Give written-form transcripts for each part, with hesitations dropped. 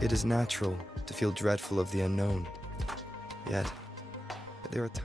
It is natural to feel dreadful of the unknown. Yet, there are times.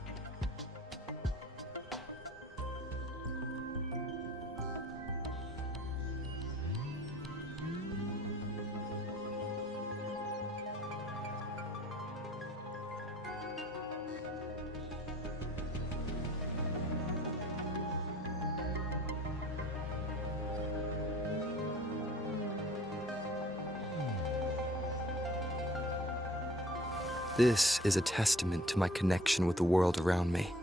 This is a testament to my connection with the world around me.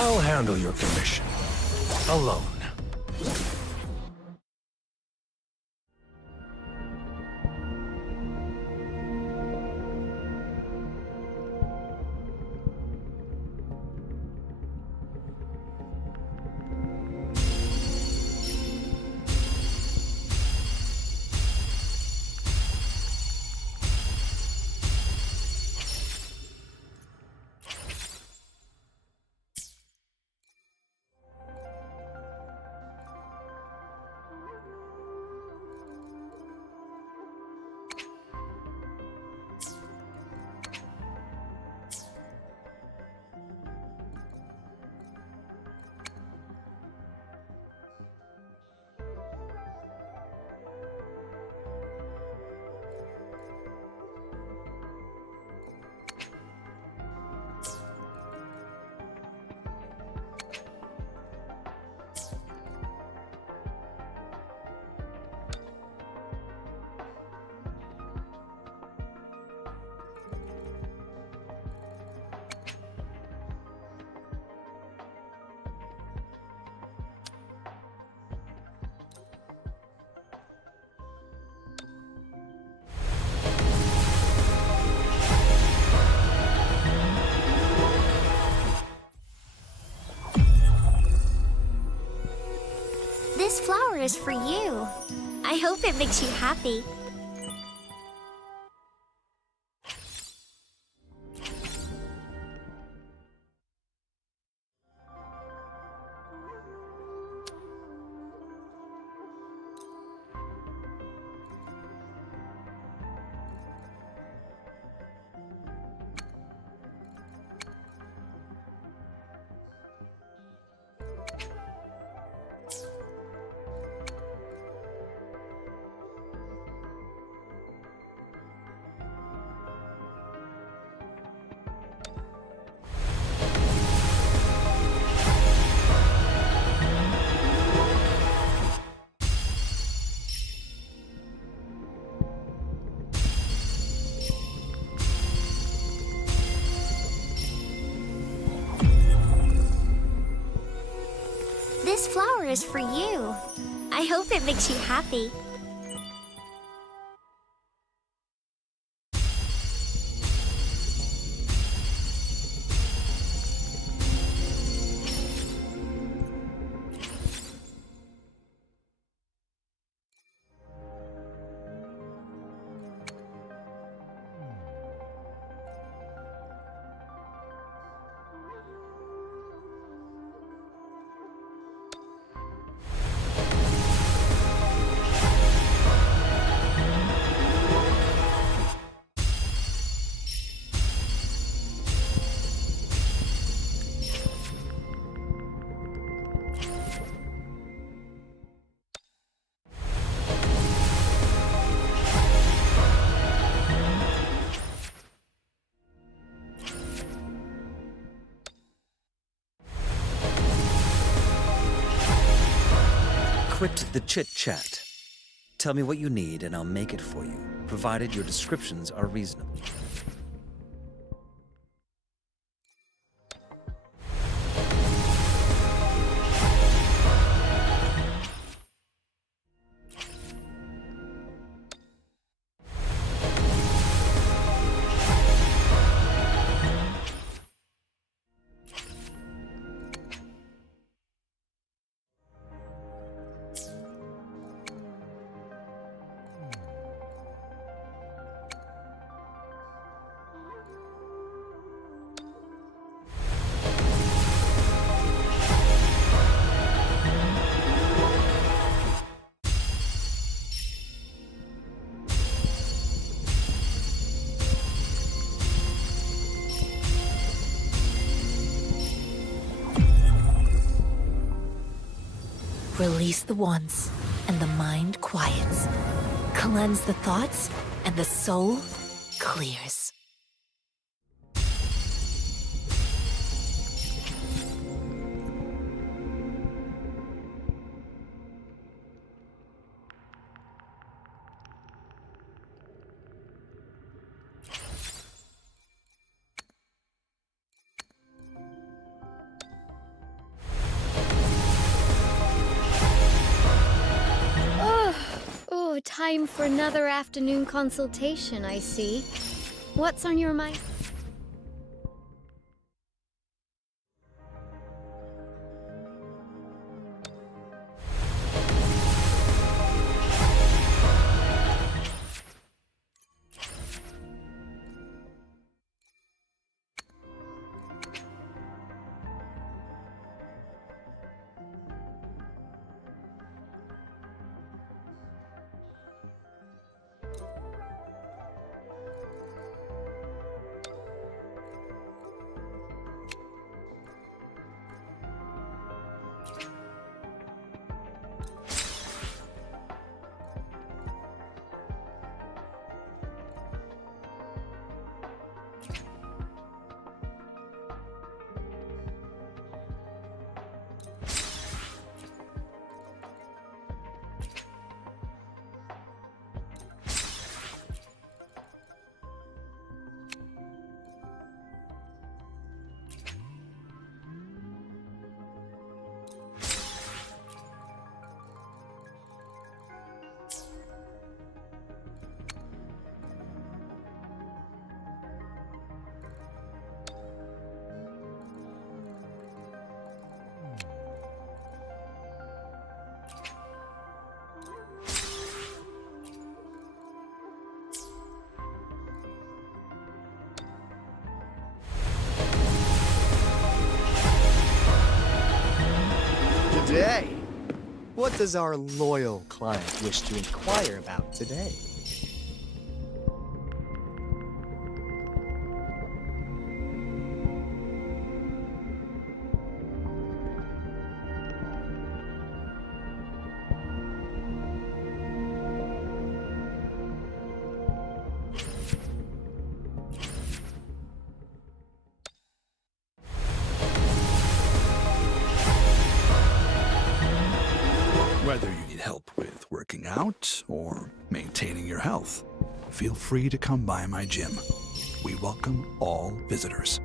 I'll handle your commission. Alone. This flower is for you. I hope it makes you happy. This flower is for you. I hope it makes you happy. Quit the chit-chat. Tell me what you need and I'll make it for you, provided your descriptions are reasonable. Release the wands, and the mind quiets. Cleanse the thoughts, and the soul clears. Oh, time for another afternoon consultation, I see. What's on your mind? Today? What does our loyal client wish to inquire about today? Whether you need help with working out or maintaining your health, feel free to come by my gym. We welcome all visitors.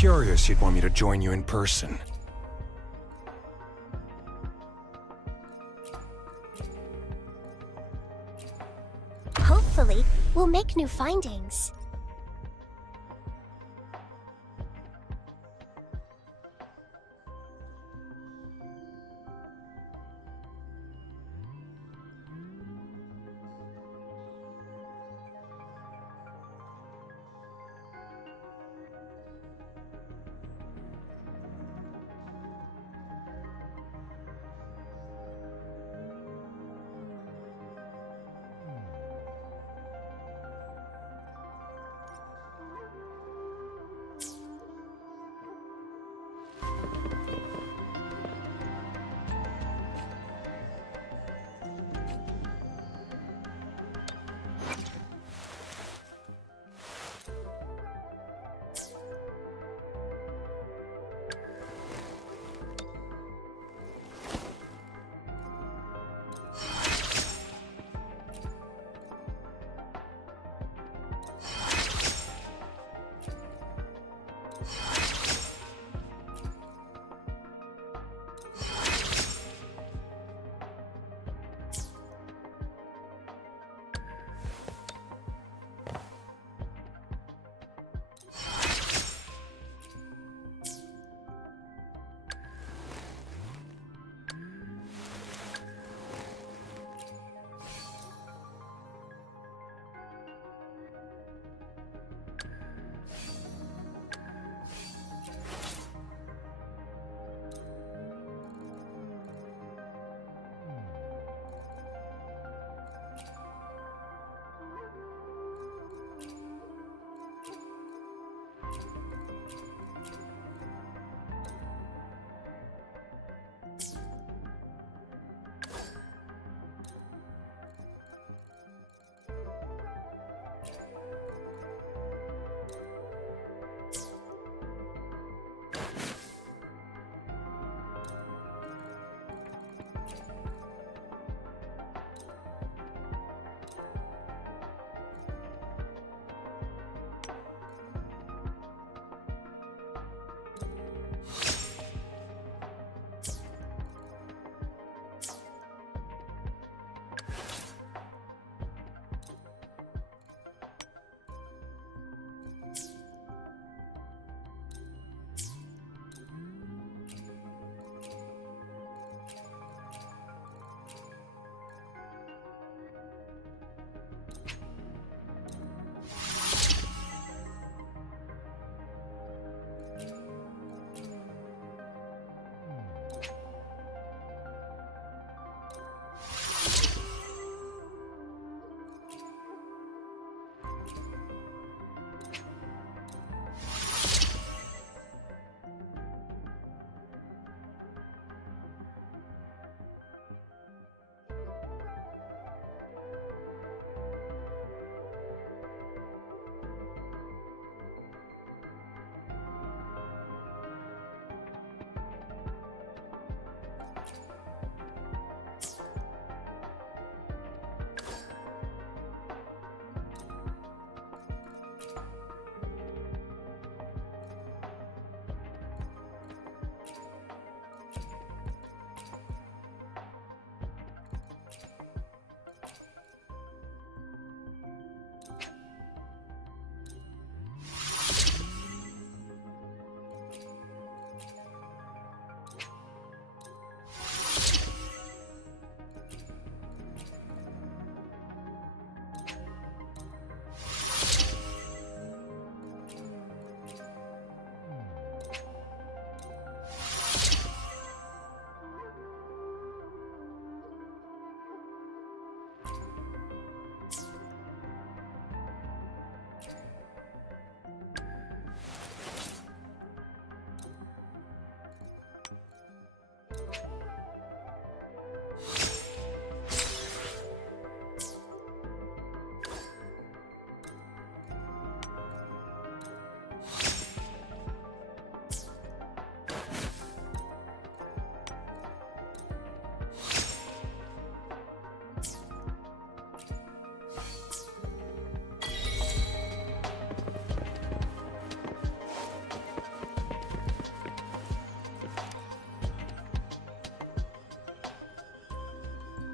curious you'd want me to join you in person. Hopefully, we'll make new findings.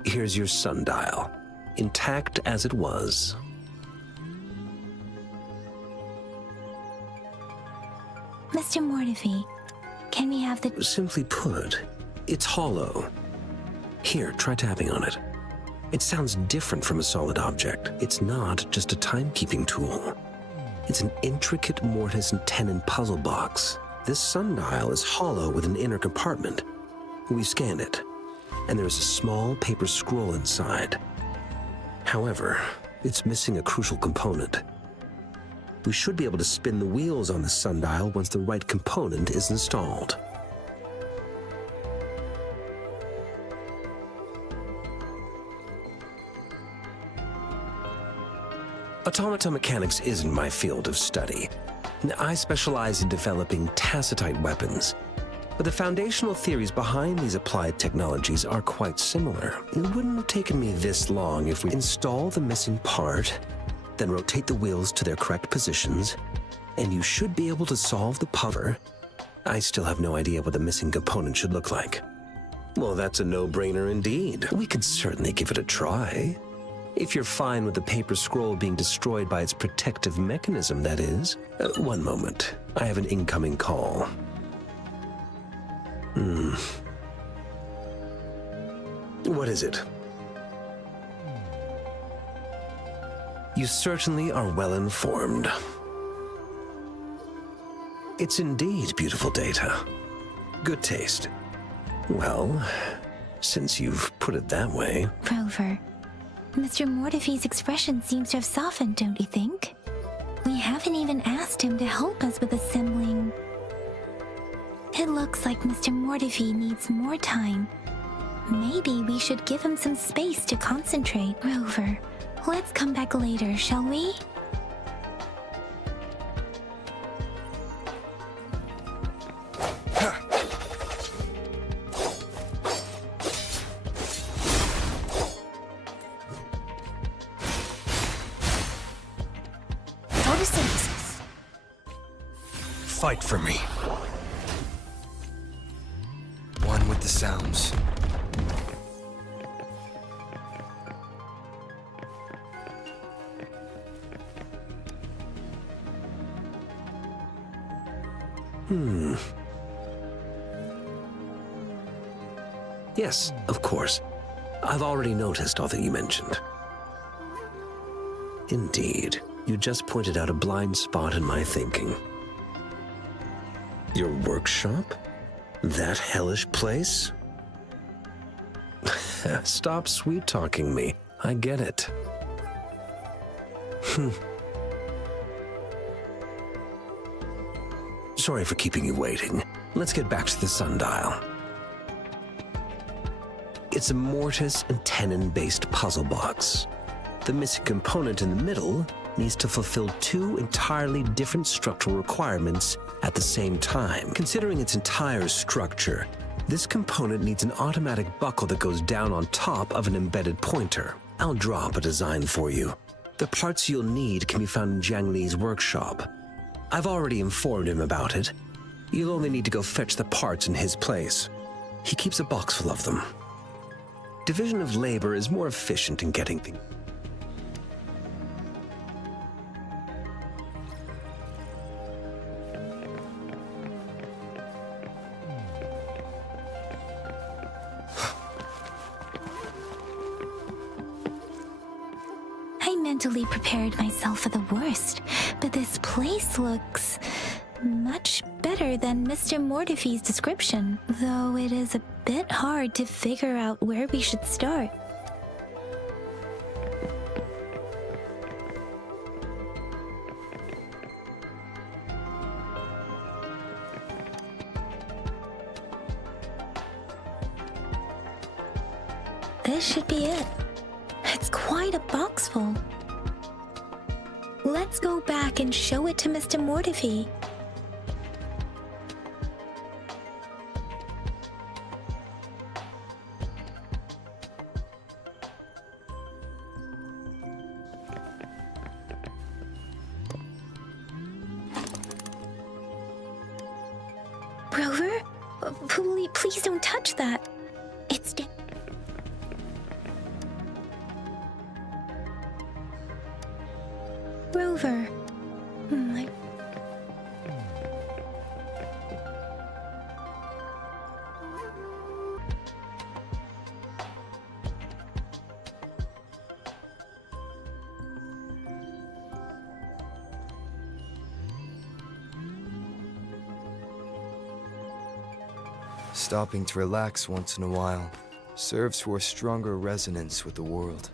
Here's your sundial, intact as it was. Mr. Mortefi, can we have the... Simply put, it's hollow. Here, try tapping on it. It sounds different from a solid object. It's not just a timekeeping tool. It's an intricate mortise and tenon puzzle box. This sundial is hollow with an inner compartment. We scanned it, and there's a small paper scroll inside. However, it's missing a crucial component. We should be able to spin the wheels on the sundial once the right component is installed. Automata mechanics isn't my field of study. I specialize in developing tacitite weapons, but the foundational theories behind these applied technologies are quite similar. It wouldn't have taken me this long if we install the missing part, then rotate the wheels to their correct positions, and you should be able to solve the puzzle. I still have no idea what the missing component should look like. Well, that's a no-brainer indeed. We could certainly give it a try. If you're fine with the paper scroll being destroyed by its protective mechanism, that is. One moment. I have an incoming call. What is it? You certainly are well informed. It's indeed beautiful data. Good taste. Well, since you've put it that way... Rover, Mr. Mortefi's expression seems to have softened, don't you think? We haven't even asked him to help us with assembling. It looks like Mr. Mortefi needs more time. Maybe we should give him some space to concentrate. Rover, let's come back later, shall we? Photosynthesis. Fight for me. One with the sounds. Yes, of course. I've already noticed all that you mentioned. Indeed, you just pointed out a blind spot in my thinking. Your workshop? That hellish place? Stop sweet-talking me. I get it. Sorry for keeping you waiting. Let's get back to the sundial. It's a mortise and tenon-based puzzle box. The missing component in the middle needs to fulfill two entirely different structural requirements at the same time. Considering its entire structure, this component needs an automatic buckle that goes down on top of an embedded pointer. I'll draw up a design for you. The parts you'll need can be found in Jiang Li's workshop. I've already informed him about it. You'll only need to go fetch the parts in his place. He keeps a box full of them. Division of labor is more efficient in getting things. I mentally prepared myself for the worst, but this place looks much better than Mr. Mortefi's description, though it is a bit hard to figure out where we should start. This should be it. It's quite a box full. Let's go back and show it to Mr. Mortefi. Rover? Please don't touch that. It's Rover. Stopping to relax once in a while serves for a stronger resonance with the world.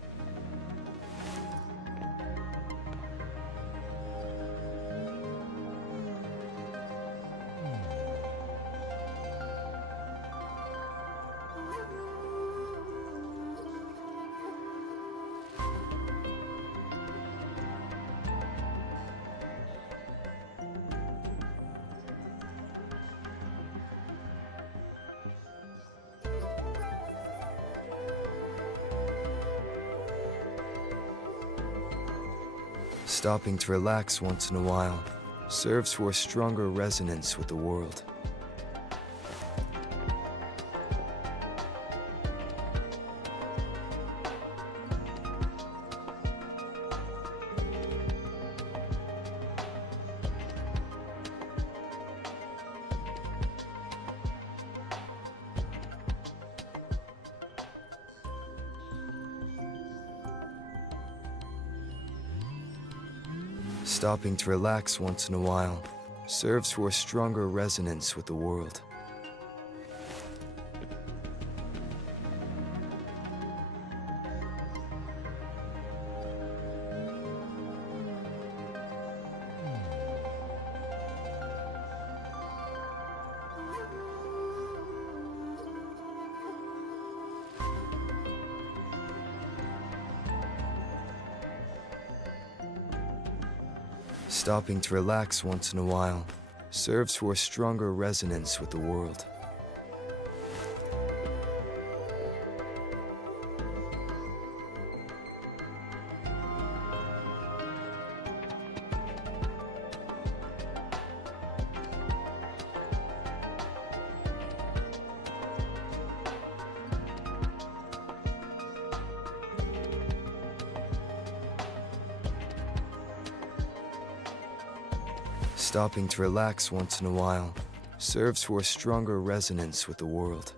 Stopping to relax once in a while serves for a stronger resonance with the world. Stopping to relax once in a while serves for a stronger resonance with the world. Stopping to relax once in a while serves for a stronger resonance with the world. Stopping to relax once in a while serves for a stronger resonance with the world.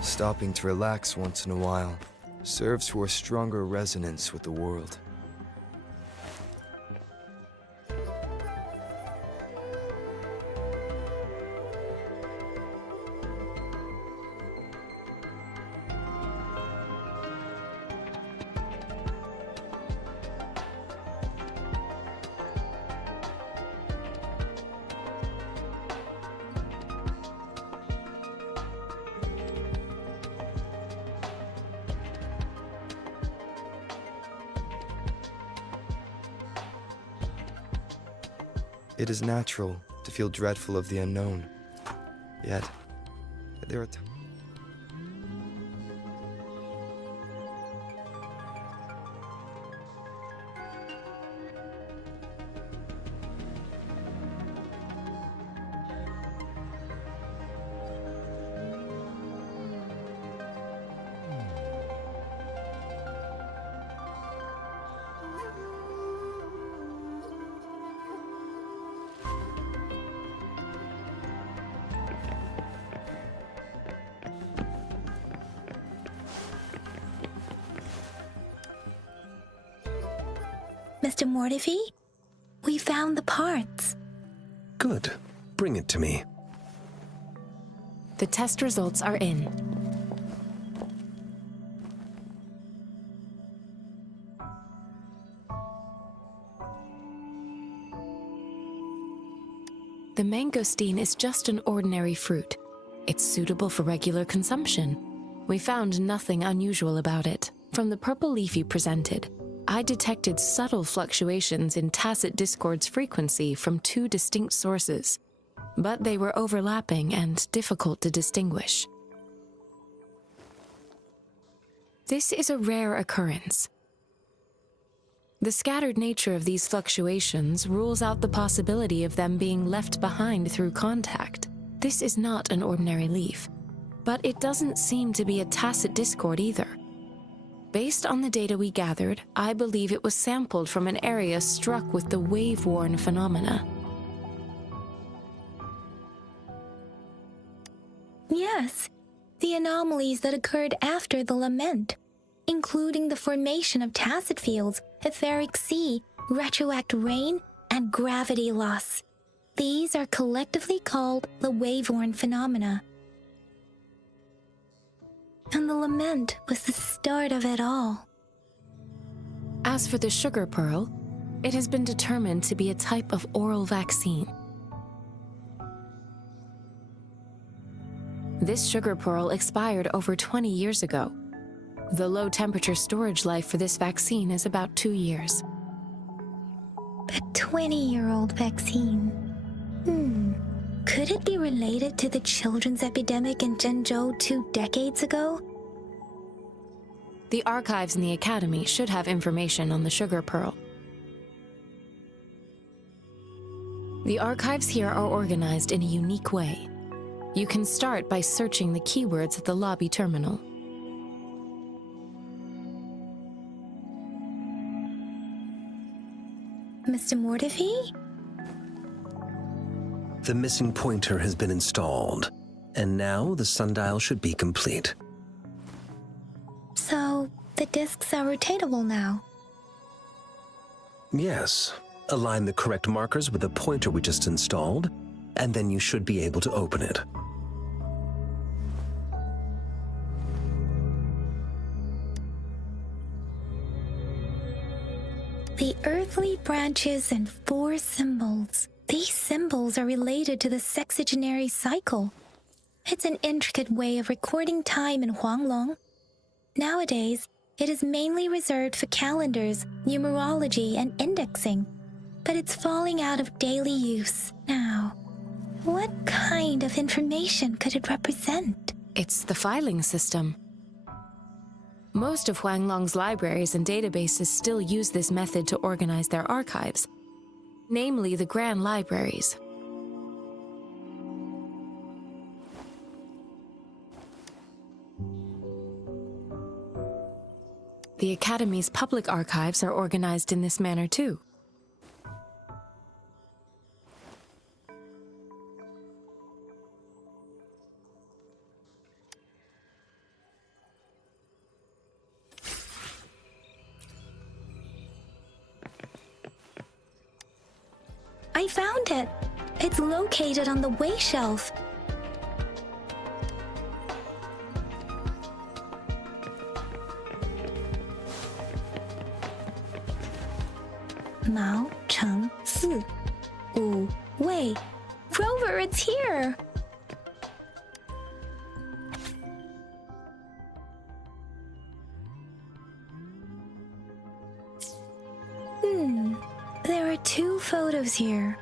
Stopping to relax once in a while serves for a stronger resonance with the world. It is natural to feel dreadful of the unknown, yet there are times. Mr. Mortivy, we found the parts. Good. Bring it to me. The test results are in. The mangosteen is just an ordinary fruit. It's suitable for regular consumption. We found nothing unusual about it. From the purple leaf you presented, I detected subtle fluctuations in tacit discord's frequency from two distinct sources, but they were overlapping and difficult to distinguish. This is a rare occurrence. The scattered nature of these fluctuations rules out the possibility of them being left behind through contact. This is not an ordinary leaf, but it doesn't seem to be a tacit discord either. Based on the data we gathered, I believe it was sampled from an area struck with the wave-worn phenomena. Yes, the anomalies that occurred after the lament, including the formation of tacit fields, etheric sea, retroact rain, and gravity loss. These are collectively called the wave-worn phenomena. And the lament was the start of it all. As for the sugar pearl, it has been determined to be a type of oral vaccine. This sugar pearl expired over 20 years ago. The low-temperature storage life for this vaccine is about 2 years. A 20-year-old vaccine. Could it be related to the children's epidemic in Zhenzhou 2 decades ago? The archives in the Academy should have information on the sugar pearl. The archives here are organized in a unique way. You can start by searching the keywords at the lobby terminal. Mr. Mortefi? The missing pointer has been installed, and now the sundial should be complete. So, the discs are rotatable now. Yes. Align the correct markers with the pointer we just installed, and then you should be able to open it. The earthly branches and 4 symbols. These symbols are related to the sexagenary cycle. It's an intricate way of recording time in Huanglong. Nowadays, it is mainly reserved for calendars, numerology, and indexing, but it's falling out of daily use now. What kind of information could it represent? It's the filing system. Most of Huanglong's libraries and databases still use this method to organize their archives, namely the Grand Libraries. The Academy's public archives are organized in this manner too. I found it. It's located on the way shelf. Mao Cheng Si Wu Wei. Rover, it's here! There are 2 photos here.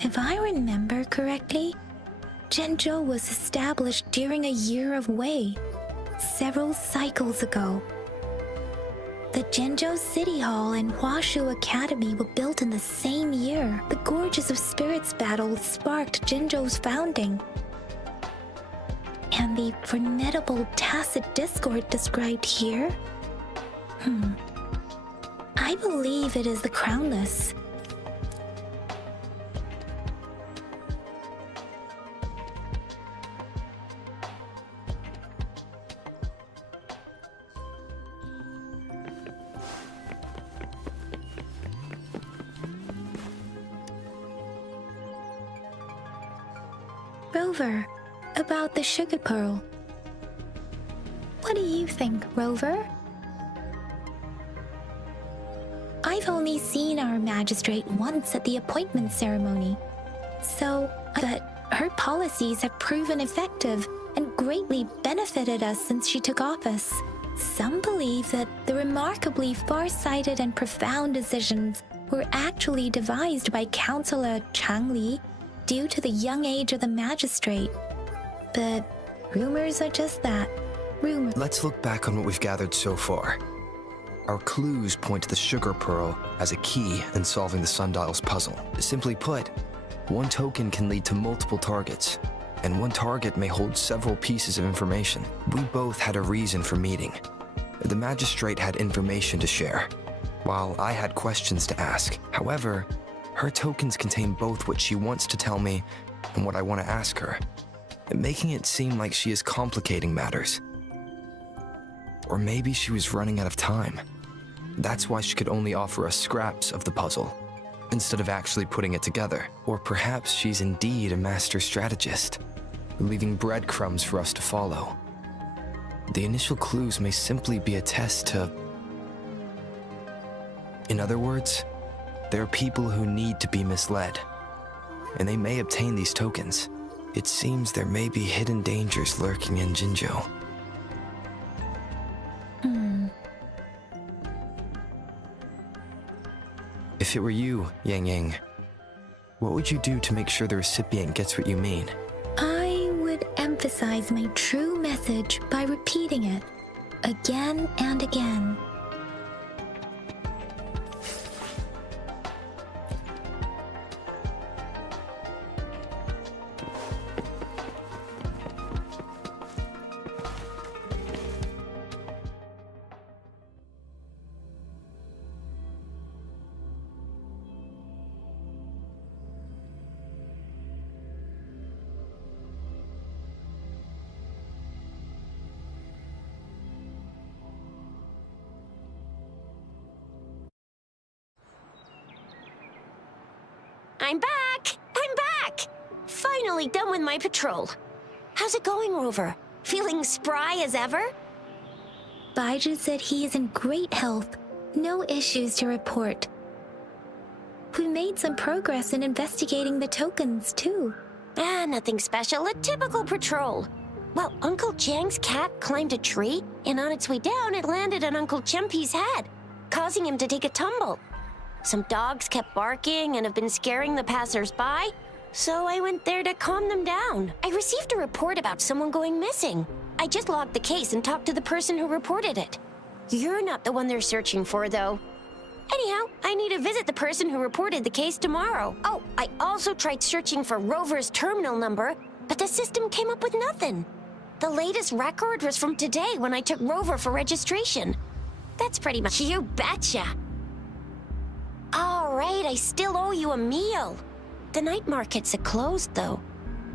If I remember correctly, Zhenzhou was established during a year of Wei, several cycles ago. The Zhenzhou City Hall and Huashu Academy were built in the same year. The Gorges of Spirits battle sparked Zhenzhou's founding. And the formidable tacit discord described here? I believe it is the Crownless. Rover, about the sugar pearl. What do you think, Rover? I've only seen our magistrate once at the appointment ceremony, but her policies have proven effective and greatly benefited us since she took office. Some believe that the remarkably far-sighted and profound decisions were actually devised by Councillor Chang Li due to the young age of the magistrate. But rumors are just that, rumors. Let's look back on what we've gathered so far. Our clues point to the sugar pearl as a key in solving the sundial's puzzle. Simply put, one token can lead to multiple targets, and one target may hold several pieces of information. We both had a reason for meeting. The magistrate had information to share, while I had questions to ask. However, her tokens contain both what she wants to tell me and what I want to ask her, making it seem like she is complicating matters. Or maybe she was running out of time. That's why she could only offer us scraps of the puzzle, instead of actually putting it together. Or perhaps she's indeed a master strategist, leaving breadcrumbs for us to follow. The initial clues may simply be a test to... In other words, there are people who need to be misled, and they may obtain these tokens. It seems there may be hidden dangers lurking in Jinzhou. If it were you, Yang Yang, what would you do to make sure the recipient gets what you mean? I would emphasize my true message by repeating it again and again. I'm back! I'm back! Finally done with my patrol. How's it going, Rover? Feeling spry as ever? Baiju said he is in great health. No issues to report. We made some progress in investigating the tokens, too. Nothing special. A typical patrol. Well, Uncle Jiang's cat climbed a tree, and on its way down, it landed on Uncle Chempi's head, causing him to take a tumble. Some dogs kept barking and have been scaring the passers-by, so I went there to calm them down. I received a report about someone going missing. I just logged the case and talked to the person who reported it. You're not the one they're searching for, though. Anyhow, I need to visit the person who reported the case tomorrow. Oh, I also tried searching for Rover's terminal number, but the system came up with nothing. The latest record was from today when I took Rover for registration. That's pretty much... You betcha! All right, I still owe you a meal. The night markets are closed, though.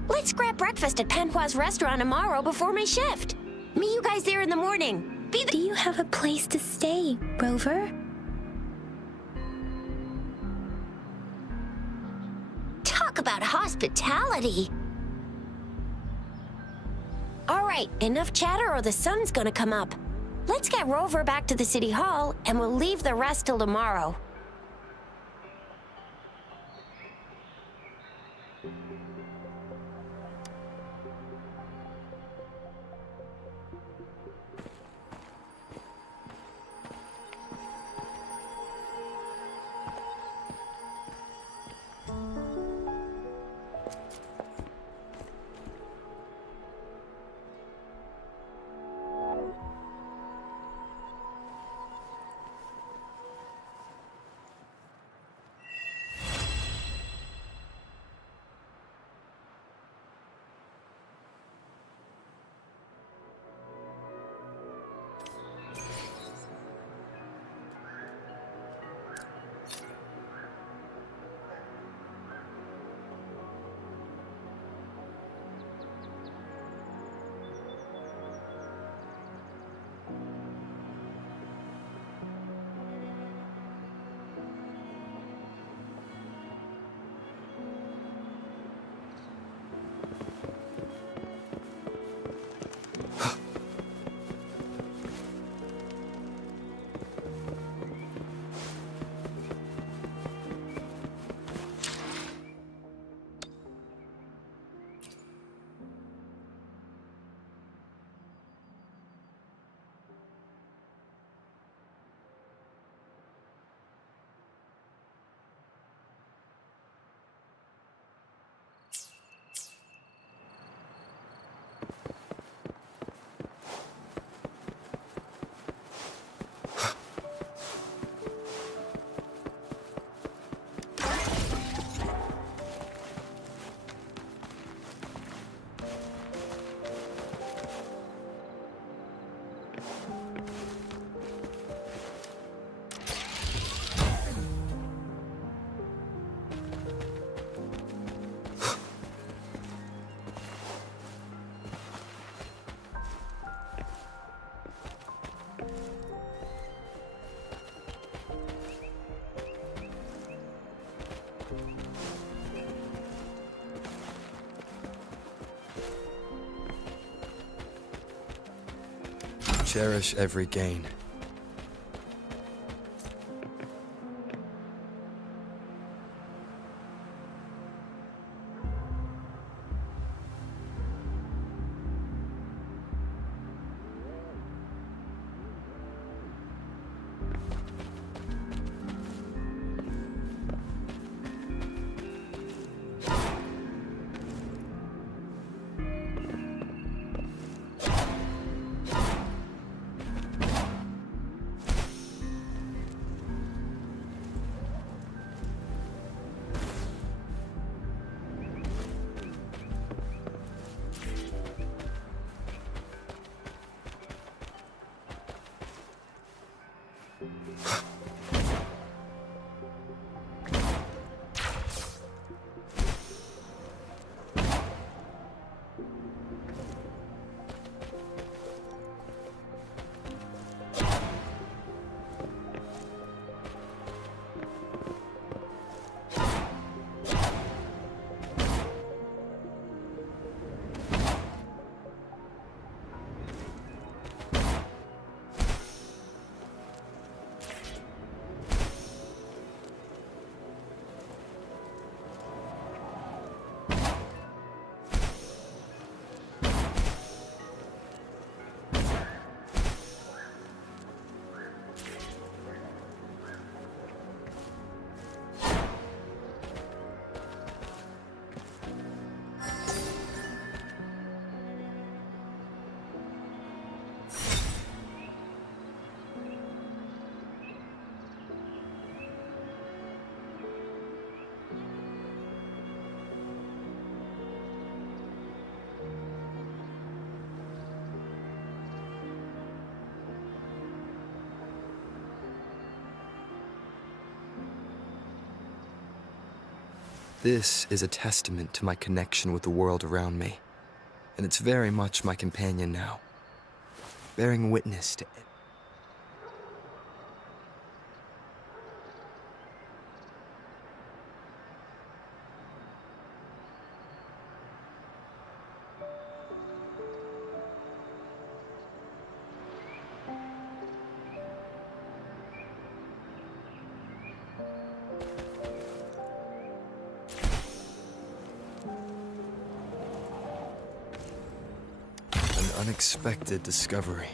Let's grab breakfast at Panhua's restaurant tomorrow before my shift. Meet you guys there in the morning. Do you have a place to stay, Rover? Talk about hospitality. All right, enough chatter or the sun's gonna come up. Let's get Rover back to the city hall, and we'll leave the rest till tomorrow. Cherish every gain. This is a testament to my connection with the world around me, and it's very much my companion now, bearing witness to it. Unexpected discovery.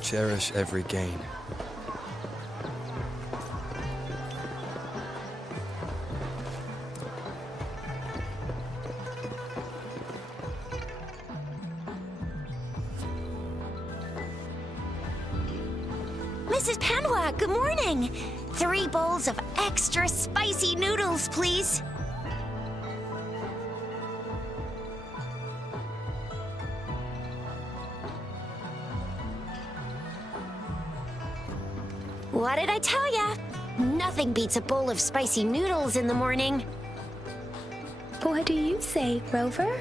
Cherish every gain. Mrs. Panwa, good morning. 3 bowls of extra spicy noodles, please. What did I tell ya? Nothing beats a bowl of spicy noodles in the morning. What do you say, Rover?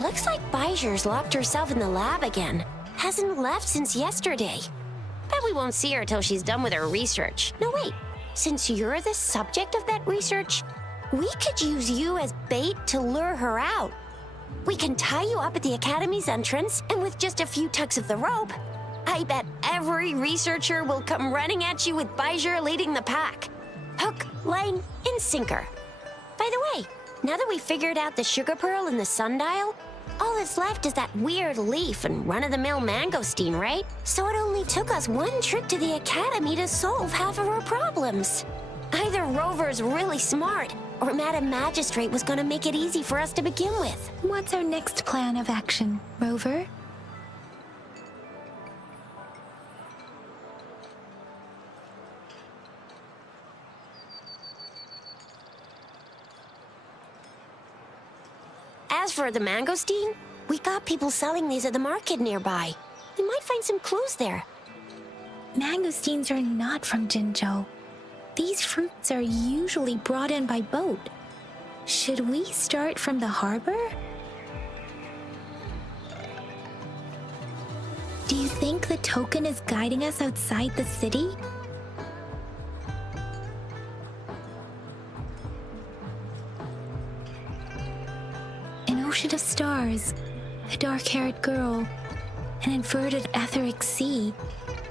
Looks like Bijur's locked herself in the lab again. Hasn't left since yesterday. Bet we won't see her till she's done with her research. No, wait. Since you're the subject of that research, we could use you as bait to lure her out. We can tie you up at the Academy's entrance, and with just a few tugs of the rope, I bet every researcher will come running at you with Bijur leading the pack. Hook, line, and sinker. By the way, now that we've figured out the sugar pearl and the sundial, all that's left is that weird leaf and run-of-the-mill mangosteen, right? So it only took us one trip to the Academy to solve half of our problems. Either Rover's really smart, or Madam Magistrate was gonna make it easy for us to begin with. What's our next plan of action, Rover? As for the mangosteen, we got people selling these at the market nearby. We might find some clues there. Mangosteens are not from Jinzhou. These fruits are usually brought in by boat. Should we start from the harbor? Do you think the token is guiding us outside the city? An ocean of stars, a dark-haired girl, an inverted etheric sea,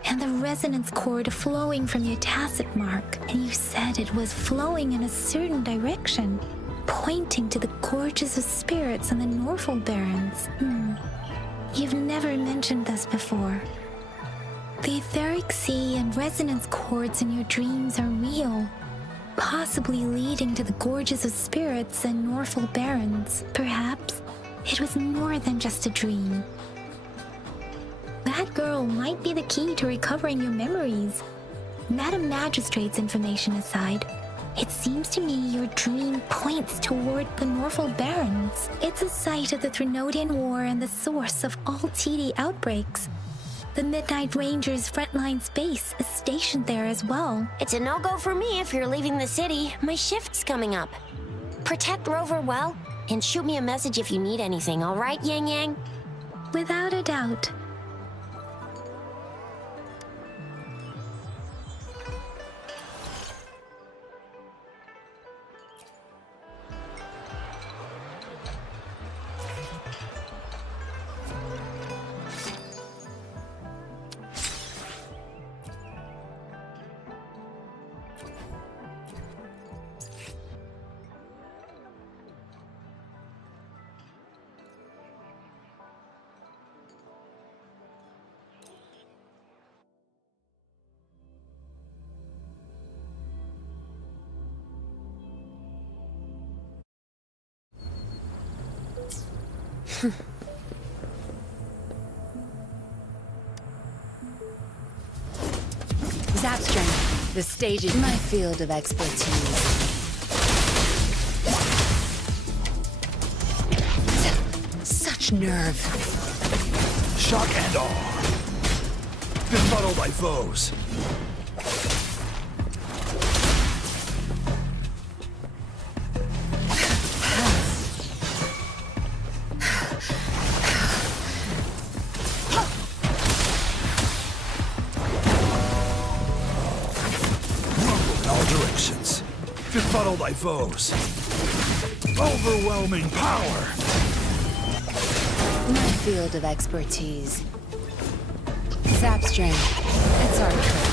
and the resonance cord flowing from your tacit mark. And you said it was flowing in a certain direction, pointing to the gorges of spirits and the Norfolk Barrens. You've never mentioned this before. The etheric sea and resonance cords in your dreams are real, possibly leading to the gorges of spirits and Norfolk Barrens. Perhaps it was more than just a dream. That girl might be the key to recovering your memories. Madam Magistrate's information aside, it seems to me your dream points toward the Norfolk Barrens. It's a site of the Trinodian War and the source of all TD outbreaks. The Midnight Rangers' frontline base is stationed there as well. It's a no-go for me if you're leaving the city. My shift's coming up. Protect Rover well, and shoot me a message if you need anything, all right, Yang Yang? Without a doubt. Zapstring, the stage is my field of expertise. Such nerve. Shock and awe. Befuddle thy foes. Befuddle thy foes. Overwhelming power. My field of expertise. Zapstring, it's our turn.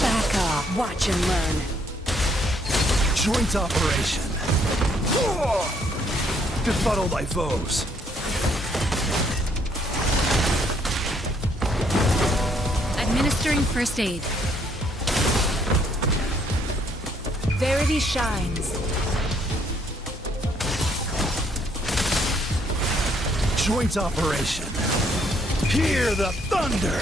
Back off, watch and learn. Joint operation. Befuddle thy foes. Administering first aid. Verity shines. joint operation. Hear the thunder!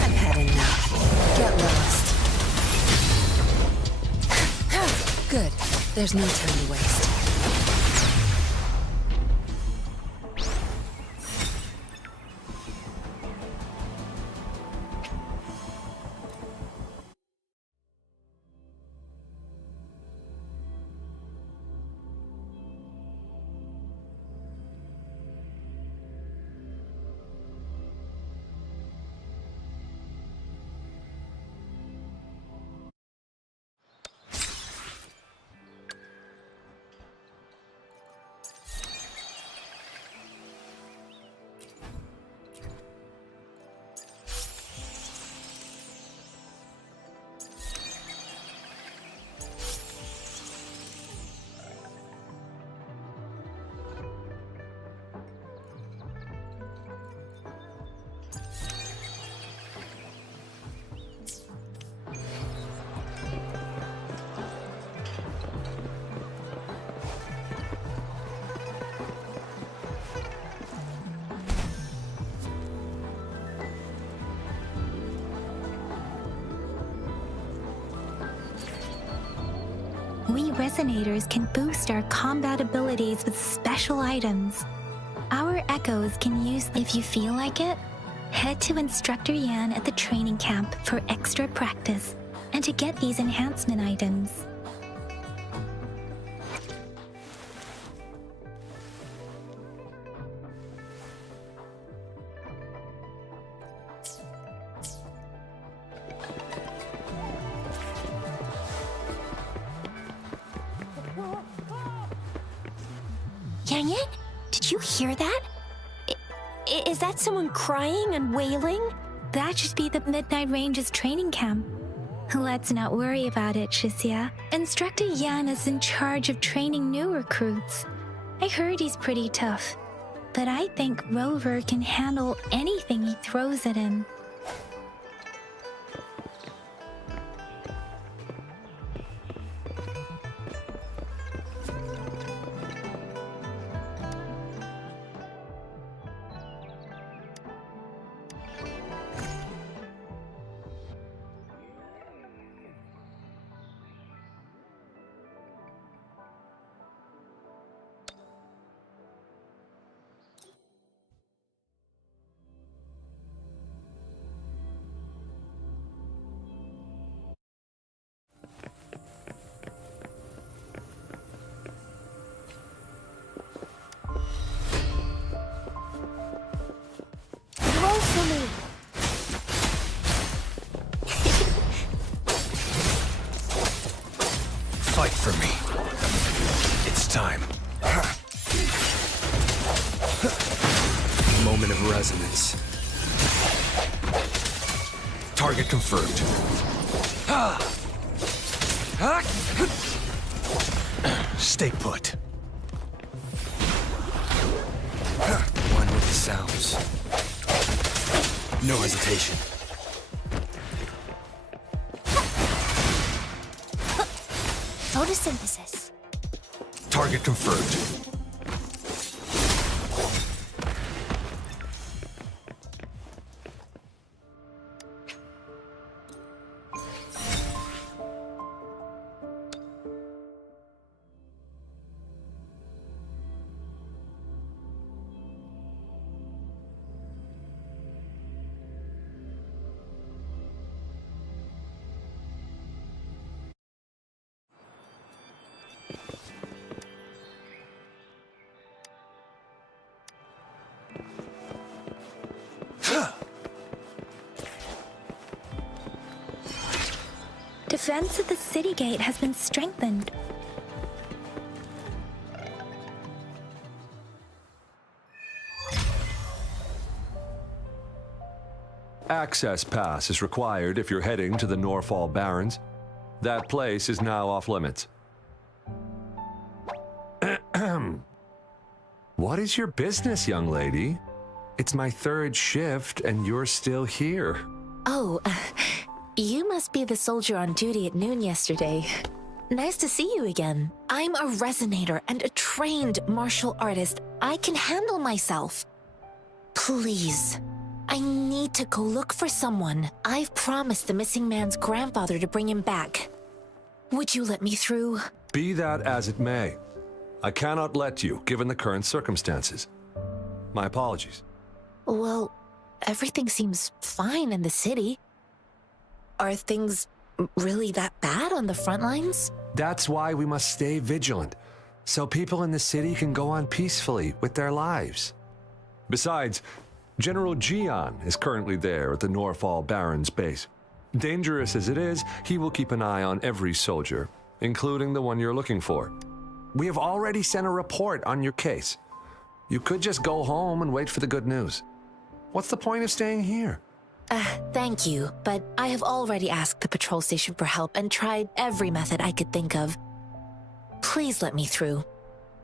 I've had enough. Get lost. Good. There's no time to waste. We Resonators can boost our combat abilities with special items. Our Echoes can use, if you feel like it, head to Instructor Yan at the training camp for extra practice and to get these enhancement items. Yang Yang, did you hear that? Is that someone crying and wailing? That should be the Midnight Ranges training camp. Let's not worry about it, Shisia. Instructor Yan is in charge of training new recruits. I heard he's pretty tough, but I think Rover can handle anything he throws at him. Fight for me. It's time. Moment of resonance. Target confirmed. Stay put. One with the sounds. No hesitation. Photosynthesis. Target confirmed. Defense of the city gate has been strengthened. Access pass is required if you're heading to the Norfall Barrens. That place is now off limits. What is your business, young lady? It's my third shift and you're still here. Oh, you must be the soldier on duty at noon yesterday. Nice to see you again. I'm a resonator and a trained martial artist. I can handle myself. Please, I need to go look for someone. I've promised the missing man's grandfather to bring him back. Would you let me through? Be that as it may, I cannot let you, given the current circumstances. My apologies. Well, everything seems fine in the city. Are things really that bad on the front lines? That's why we must stay vigilant, so people in the city can go on peacefully with their lives. Besides, General Jian is currently there at the Norfall Barrens base. Dangerous as it is, he will keep an eye on every soldier, including the one you're looking for. We have already sent a report on your case. You could just go home and wait for the good news. What's the point of staying here? Thank you, but I have already asked the patrol station for help and tried every method I could think of. Please let me through.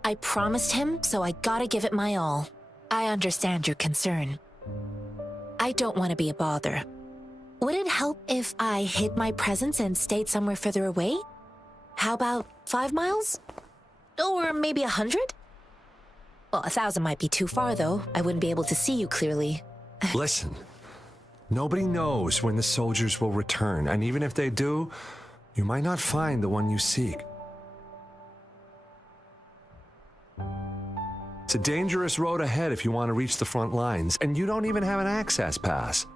I promised him, so I gotta give it my all. I understand your concern. I don't want to be a bother. Would it help if I hid my presence and stayed somewhere further away? How about 5 miles? Or maybe 100? Well, 1,000 might be too far, though. I wouldn't be able to see you clearly. Listen, nobody knows when the soldiers will return, and even if they do, you might not find the one you seek. It's a dangerous road ahead if you want to reach the front lines, and you don't even have an access pass.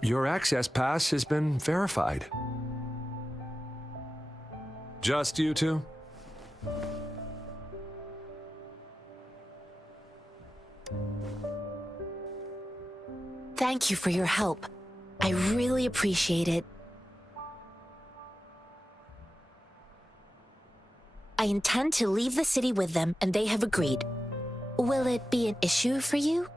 Your access pass has been verified. Just you two? Thank you for your help. I really appreciate it. I intend to leave the city with them, and they have agreed. Will it be an issue for you?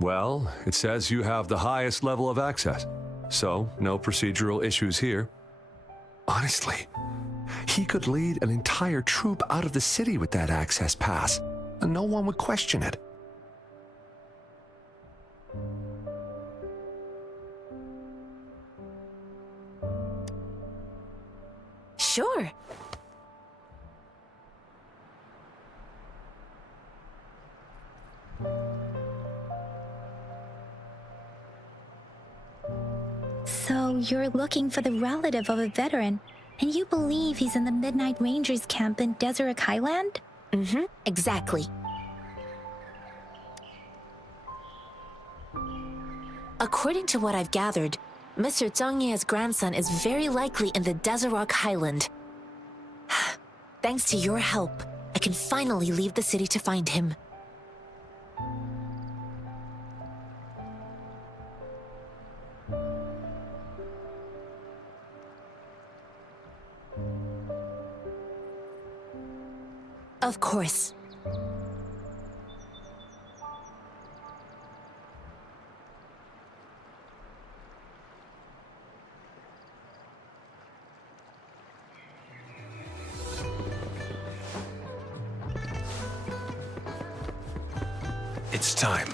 Well, it says you have the highest level of access, so no procedural issues here. Honestly, he could lead an entire troop out of the city with that access pass, and no one would question it. Sure. So you're looking for the relative of a veteran, and you believe he's in the Midnight Rangers camp in Deseret Highland? Mm-hmm, exactly. According to what I've gathered, Mr. Zhang Ye's grandson is very likely in the Deseret Highland. Thanks to your help, I can finally leave the city to find him. Of course. It's time.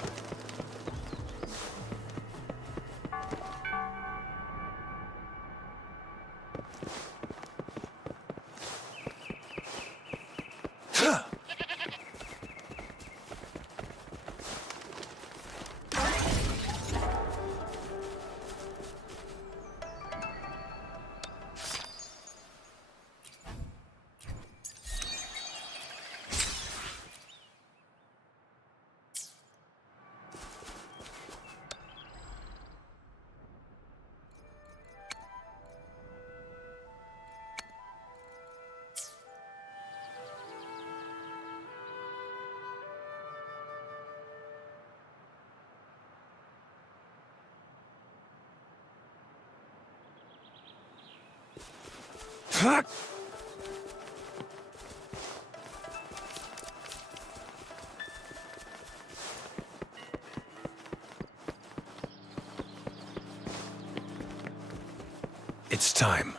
It's time.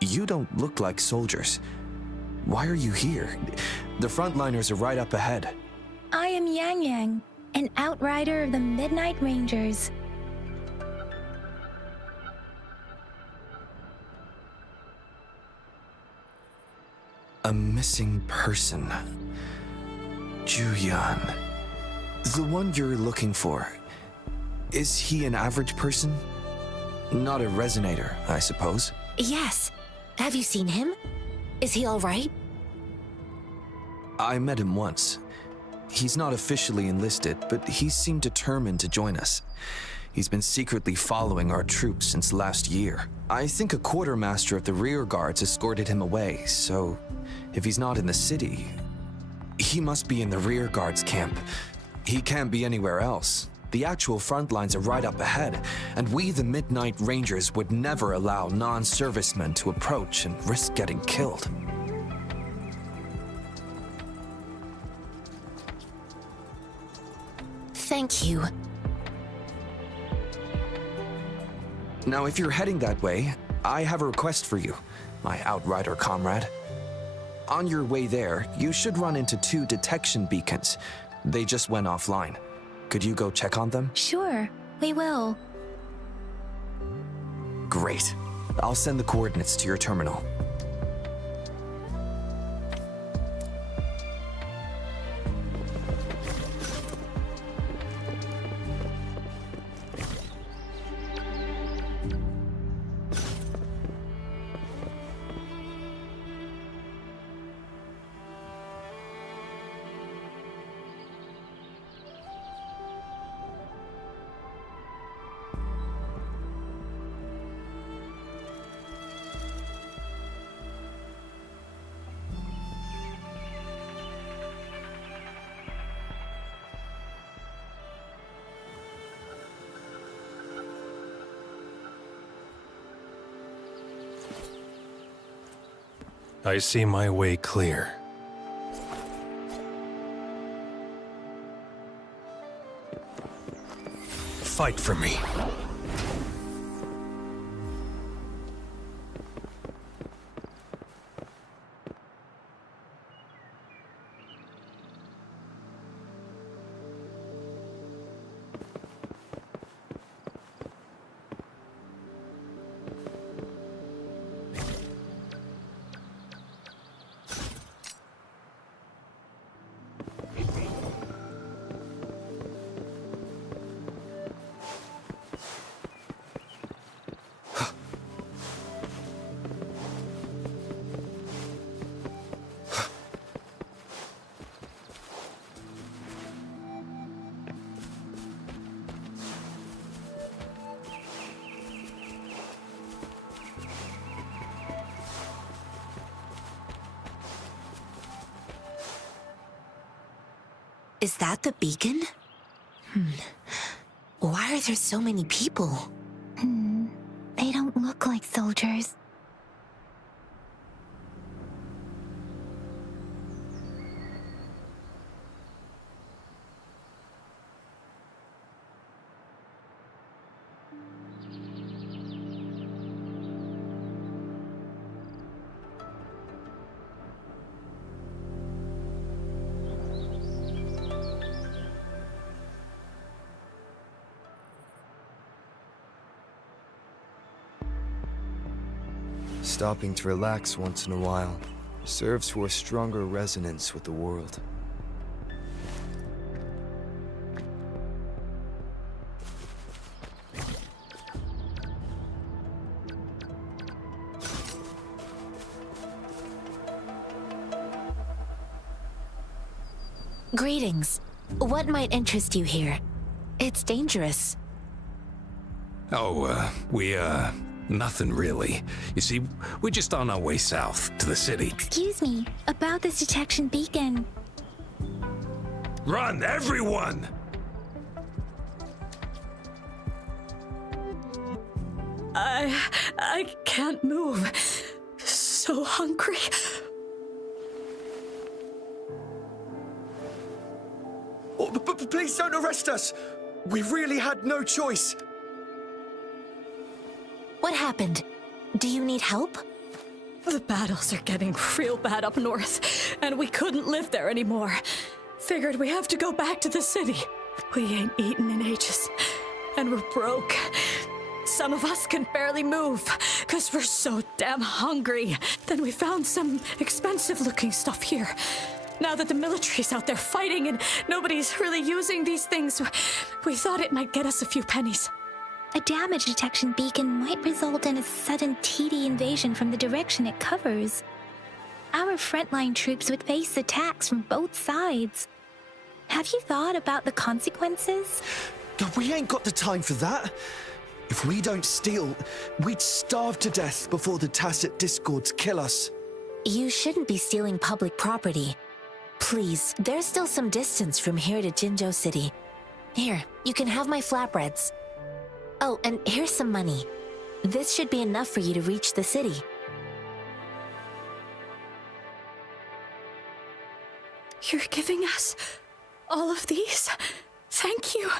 You don't look like soldiers. Why are you here? The frontliners are right up ahead. I am Yang Yang, an outrider of the Midnight Rangers. A missing person. Juyan. The one you're looking for. Is he an average person? Not a resonator, I suppose. Yes. Have you seen him? Is he all right? I met him once. He's not officially enlisted, but he seemed determined to join us. He's been secretly following our troops since last year. I think a quartermaster of the rear guards escorted him away, so if he's not in the city, he must be in the rear guards camp. He can't be anywhere else. The actual front lines are right up ahead, and we, the Midnight Rangers, would never allow non-servicemen to approach and risk getting killed. Thank you. Now, if you're heading that way, I have a request for you, my outrider comrade. On your way there, you should run into 2 detection beacons. They just went offline. Could you go check on them? Sure, we will. Great. I'll send the coordinates to your terminal. I see my way clear. Fight for me. Is that the beacon? Why are there so many people? They don't look like soldiers. Stopping to relax once in a while serves for a stronger resonance with the world. Greetings. What might interest you here? It's dangerous. Oh, nothing really. You see, we're just on our way south to the city. Excuse me, about this detection beacon. Run, everyone! I can't move. So hungry. Oh, please don't arrest us! We really had no choice. What happened? Do you need help? The battles are getting real bad up north, and we couldn't live there anymore. Figured we have to go back to the city. We ain't eaten in ages, and we're broke. Some of us can barely move, because we're so damn hungry. Then we found some expensive-looking stuff here. Now that the military's out there fighting and nobody's really using these things, we thought it might get us a few pennies. A damage detection beacon might result in a sudden TD invasion from the direction it covers. Our frontline troops would face attacks from both sides. Have you thought about the consequences? We ain't got the time for that. If we don't steal, we'd starve to death before the Tacit Discords kill us. You shouldn't be stealing public property. Please, there's still some distance from here to Jinzhou City. Here, you can have my flatbreads. Oh, and here's some money. This should be enough for you to reach the city. You're giving us all of these? Thank you.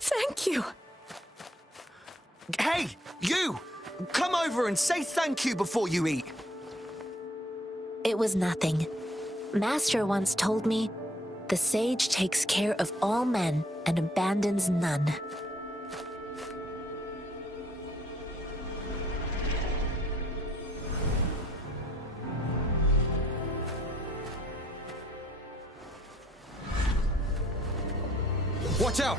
Thank you. Hey, you! Come over and say thank you before you eat. It was nothing. Master once told me, the sage takes care of all men and abandons none. Watch out!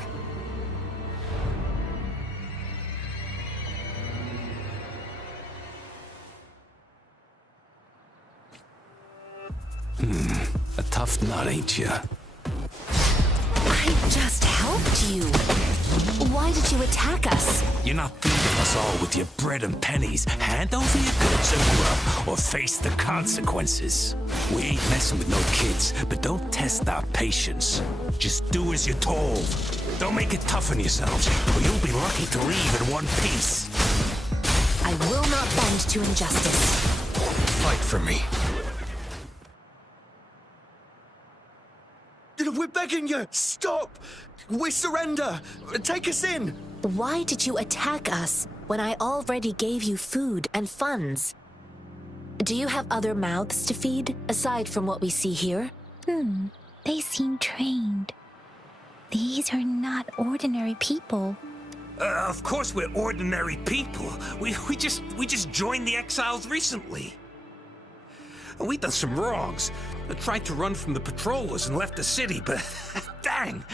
A tough nut, ain't you? I just helped you. Why did you attack us? You're not feeding us all with your bread and pennies. Hand over your goods and grub, or face the consequences. We ain't messing with no kids, but don't test our patience. Just do as you're told. Don't make it tough on yourselves, or you'll be lucky to leave in one piece. I will not bend to injustice. Fight for me. We're begging you! Stop! We surrender! Take us in! Why did you attack us when I already gave you food and funds? Do you have other mouths to feed, aside from what we see here? They seem trained. These are not ordinary people. Of course we're ordinary people. We just joined the exiles recently. We done some wrongs. I tried to run from the patrollers and left the city, but dang,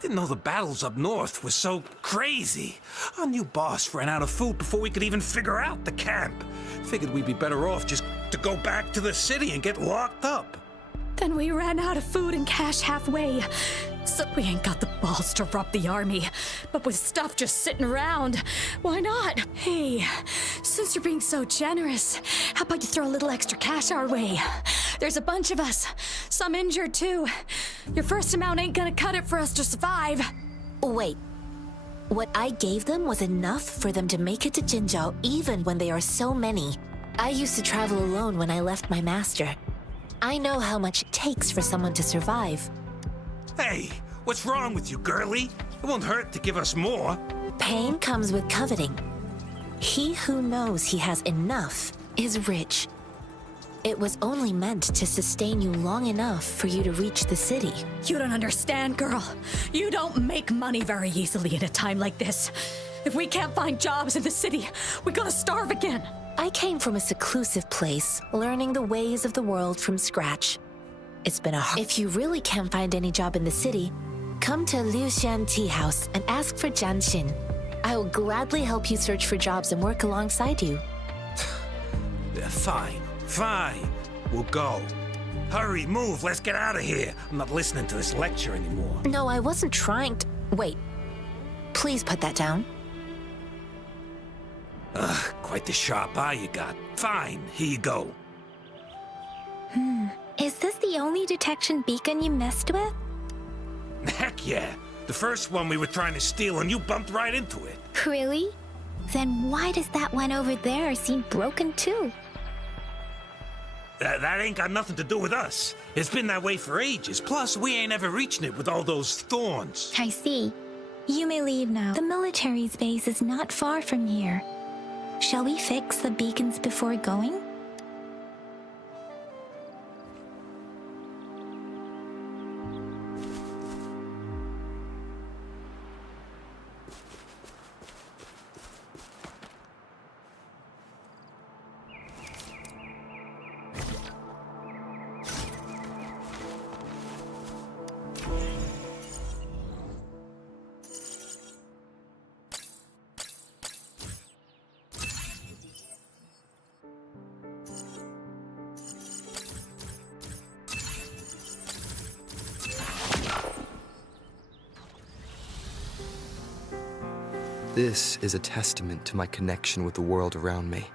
didn't know the battles up north were so crazy. Our new boss ran out of food before we could even figure out the camp. Figured we'd be better off just to go back to the city and get locked up. Then we ran out of food and cash halfway. So we ain't got the balls to rob the army. But with stuff just sitting around, why not? Hey, since you're being so generous, how about you throw a little extra cash our way? There's a bunch of us, some injured too. Your first amount ain't gonna cut it for us to survive. Wait, what I gave them was enough for them to make it to Jinzhou even when they are so many. I used to travel alone when I left my master. I know how much it takes for someone to survive. Hey, what's wrong with you, girlie? It won't hurt to give us more. Pain comes with coveting. He who knows he has enough is rich. It was only meant to sustain you long enough for you to reach the city. You don't understand, girl. You don't make money very easily in a time like this. If we can't find jobs in the city, we're gonna starve again. I came from a seclusive place, learning the ways of the world from scratch. It's been If you really can't find any job in the city, come to Liu Xian Tea House and ask for Jian Xin. I will gladly help you search for jobs and work alongside you. Fine. We'll go. Hurry, move, let's get out of here. I'm not listening to this lecture anymore. No, I wasn't trying to... Wait. Please put that down. Quite the sharp eye you got. Fine, here you go. Is this the only detection beacon you messed with? Heck yeah. The first one we were trying to steal and you bumped right into it. Really? Then why does that one over there seem broken too? That ain't got nothing to do with us. It's been that way for ages. Plus, we ain't ever reaching it with all those thorns. I see. You may leave now. The military's base is not far from here. Shall we fix the beacons before going? This is a testament to my connection with the world around me.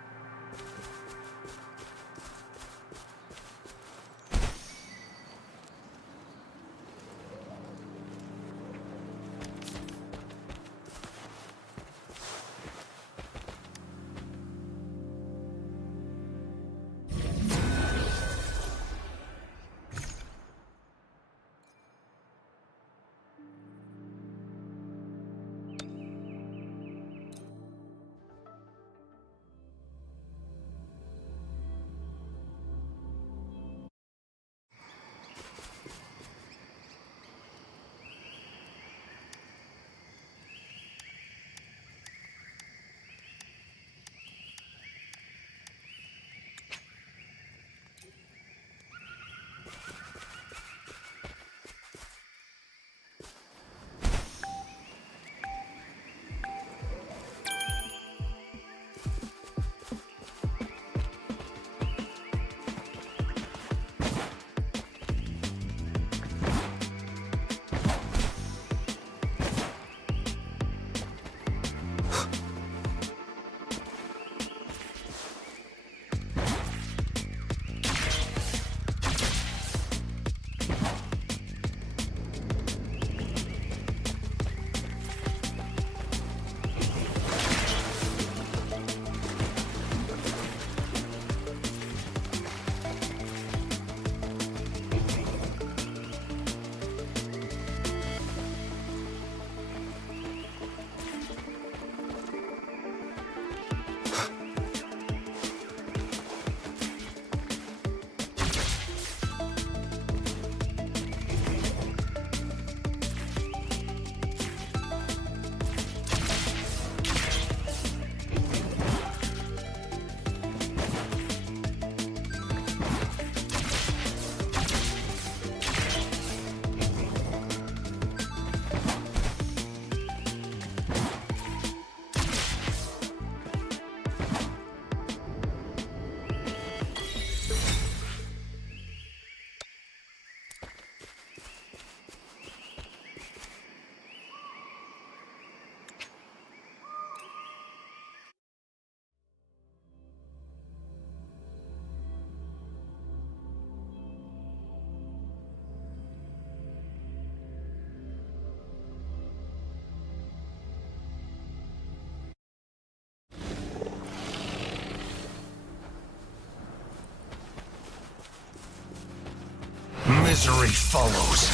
Misery follows.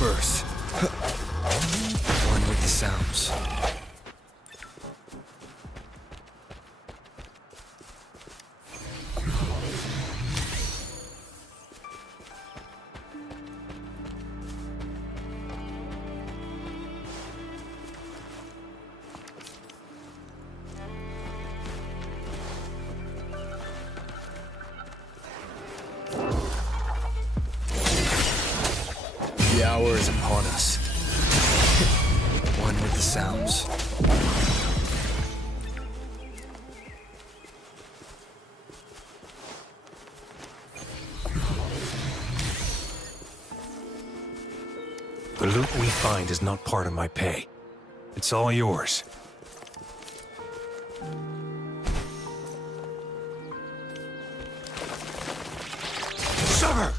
Birth. One with the sounds. The hour is upon us. One with the sounds. The loot we find is not part of my pay. It's all yours. Sir!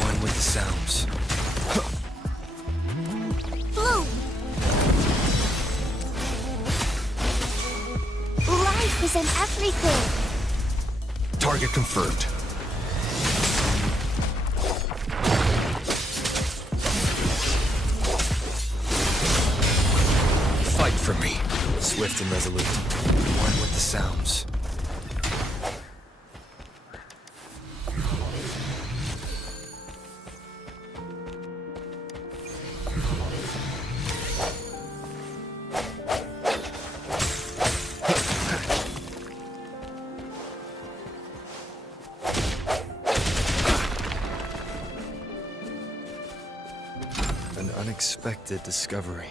One with the sounds. Blue! represent everything. Target confirmed. Fight for me. Swift and resolute. One with the sounds. An unexpected discovery.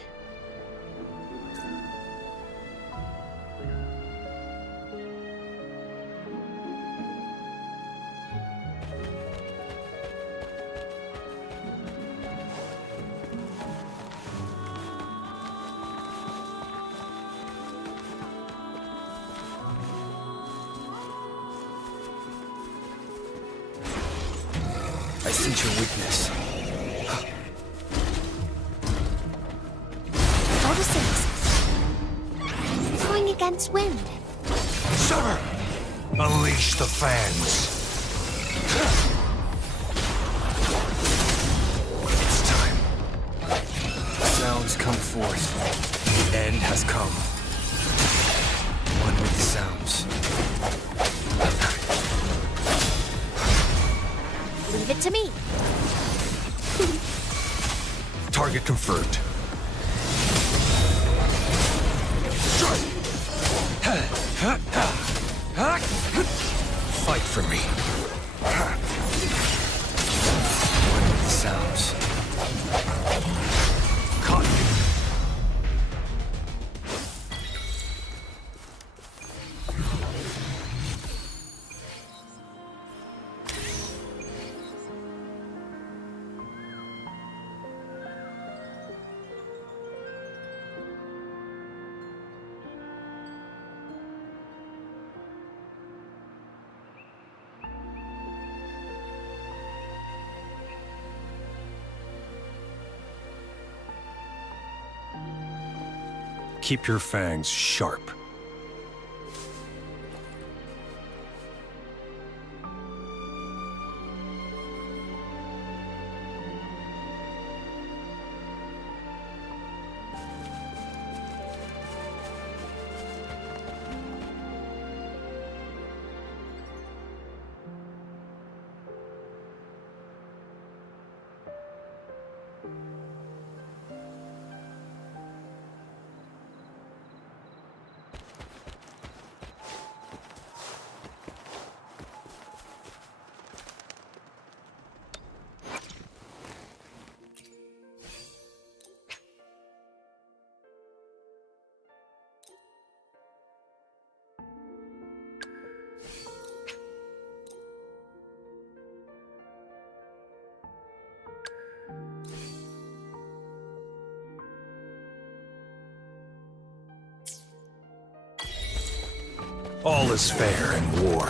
I sense your weakness. Photosynthesis. Going against wind. Summer! Unleash the fans. It's time. Sounds come forth. The end has come. One with the sounds. Leave it to me. Target confirmed. Fight for me. One with the sounds. Caught you. Keep your fangs sharp. All is fair in war.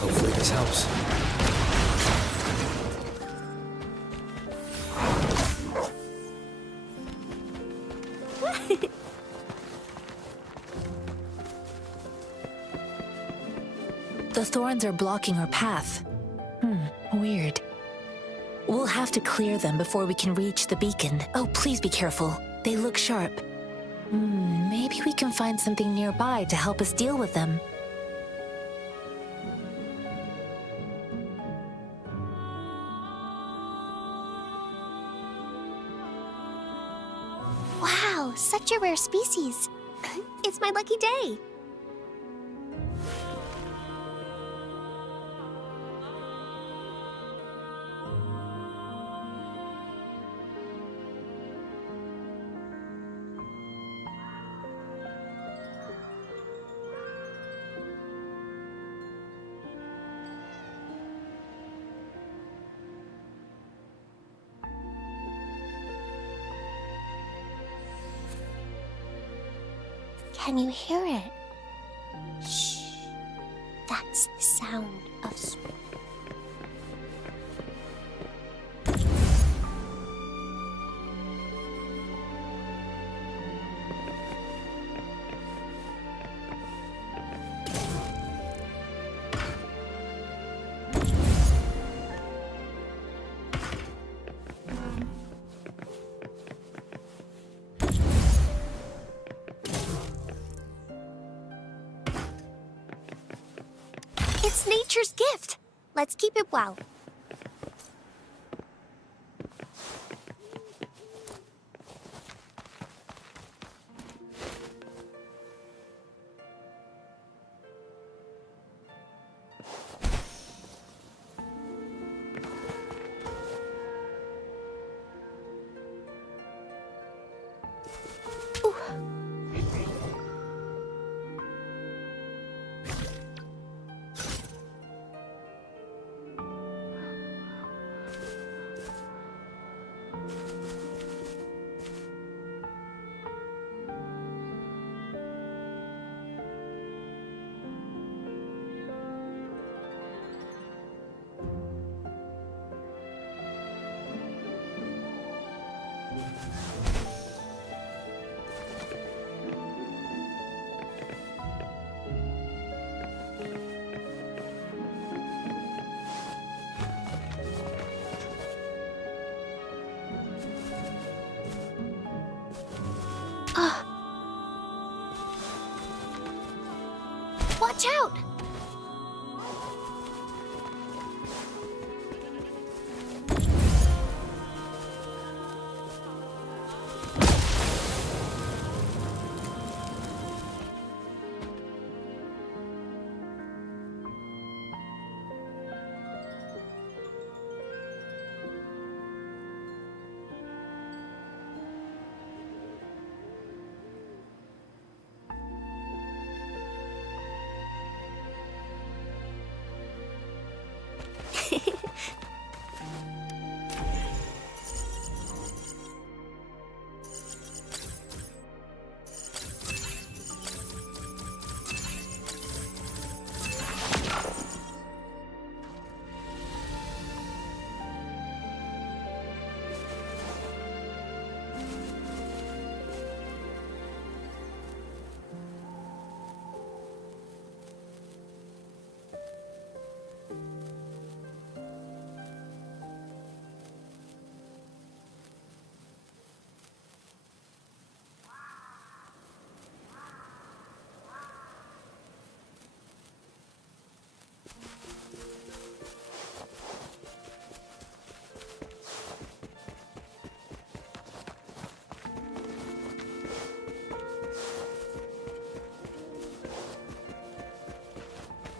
Hopefully this helps. The thorns are blocking our path. Weird. We'll have to clear them before we can reach the beacon. Oh, please be careful. They look sharp. Maybe we can find something nearby to help us deal with them. Wow, such a rare species. It's my lucky day. Can you hear it? Shh. That's the sound of smoke. It's nature's gift. Let's keep it well. Watch out!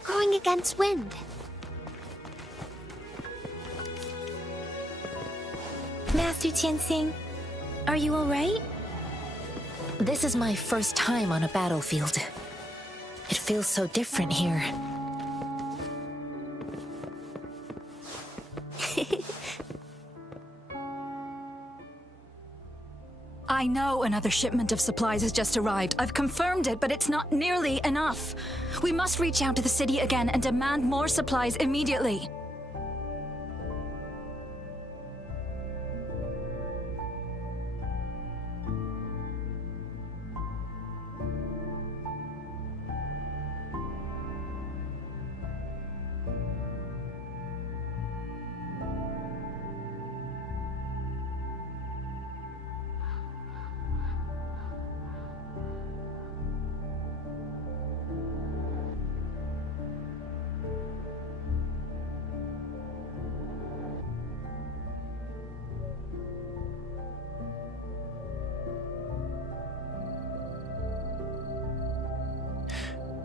Going against wind. Master Tianxing, are you alright? This is my first time on a battlefield. It feels so different here. I know another shipment of supplies has just arrived. I've confirmed it, but it's not nearly enough. We must reach out to the city again and demand more supplies immediately.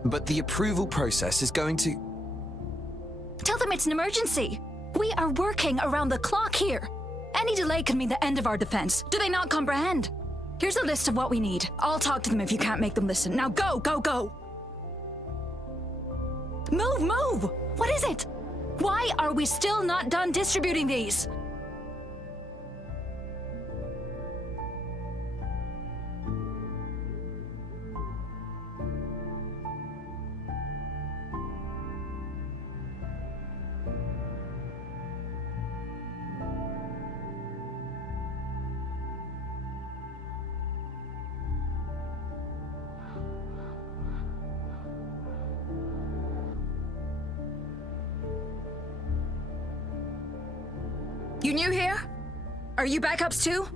But the approval process is going to... Tell them it's an emergency. We are working around the clock here. Any delay could mean the end of our defense. Do they not comprehend? Here's a list of what we need. I'll talk to them if you can't make them listen. Now go, go, go! Move, move! What is it? Why are we still not done distributing these? You new here? Are you backups too?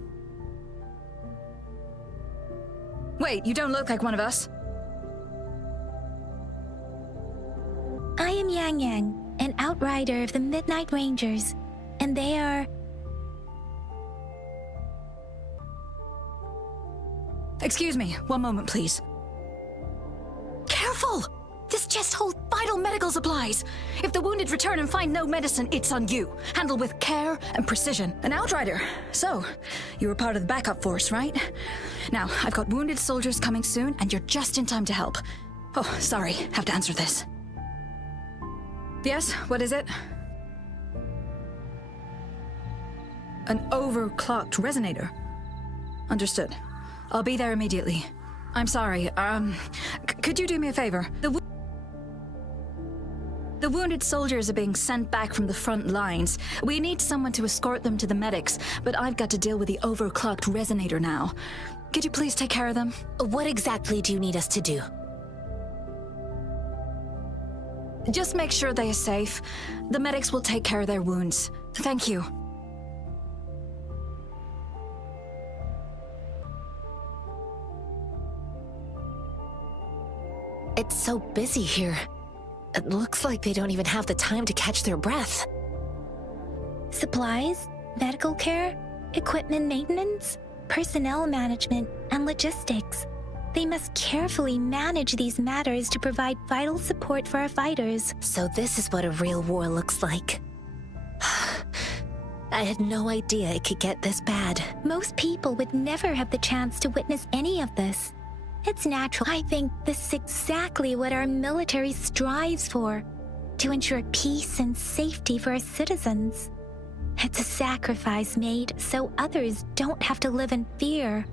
Wait, you don't look like one of us. I am Yang Yang, an outrider of the Midnight Rangers, and they are... Excuse me, one moment, please. Careful! This chest holds vital medical supplies. If the wounded return and find no medicine, it's on you. Handle with care and precision. An outrider. So, you were part of the backup force, right? Now, I've got wounded soldiers coming soon, and you're just in time to help. Oh, sorry, have to answer this. Yes, what is it? An overclocked resonator. Understood. I'll be there immediately. I'm sorry, could you do me a favor? The wounded soldiers are being sent back from the front lines. We need someone to escort them to the medics, but I've got to deal with the overclocked resonator now. Could you please take care of them? What exactly do you need us to do? Just make sure they are safe. The medics will take care of their wounds. Thank you. It's so busy here. It looks like they don't even have the time to catch their breath. Supplies, medical care, equipment maintenance, personnel management, and logistics. They must carefully manage these matters to provide vital support for our fighters. So this is what a real war looks like. I had no idea it could get this bad. Most people would never have the chance to witness any of this. It's natural. I think this is exactly what our military strives for, to ensure peace and safety for our citizens. It's a sacrifice made so others don't have to live in fear.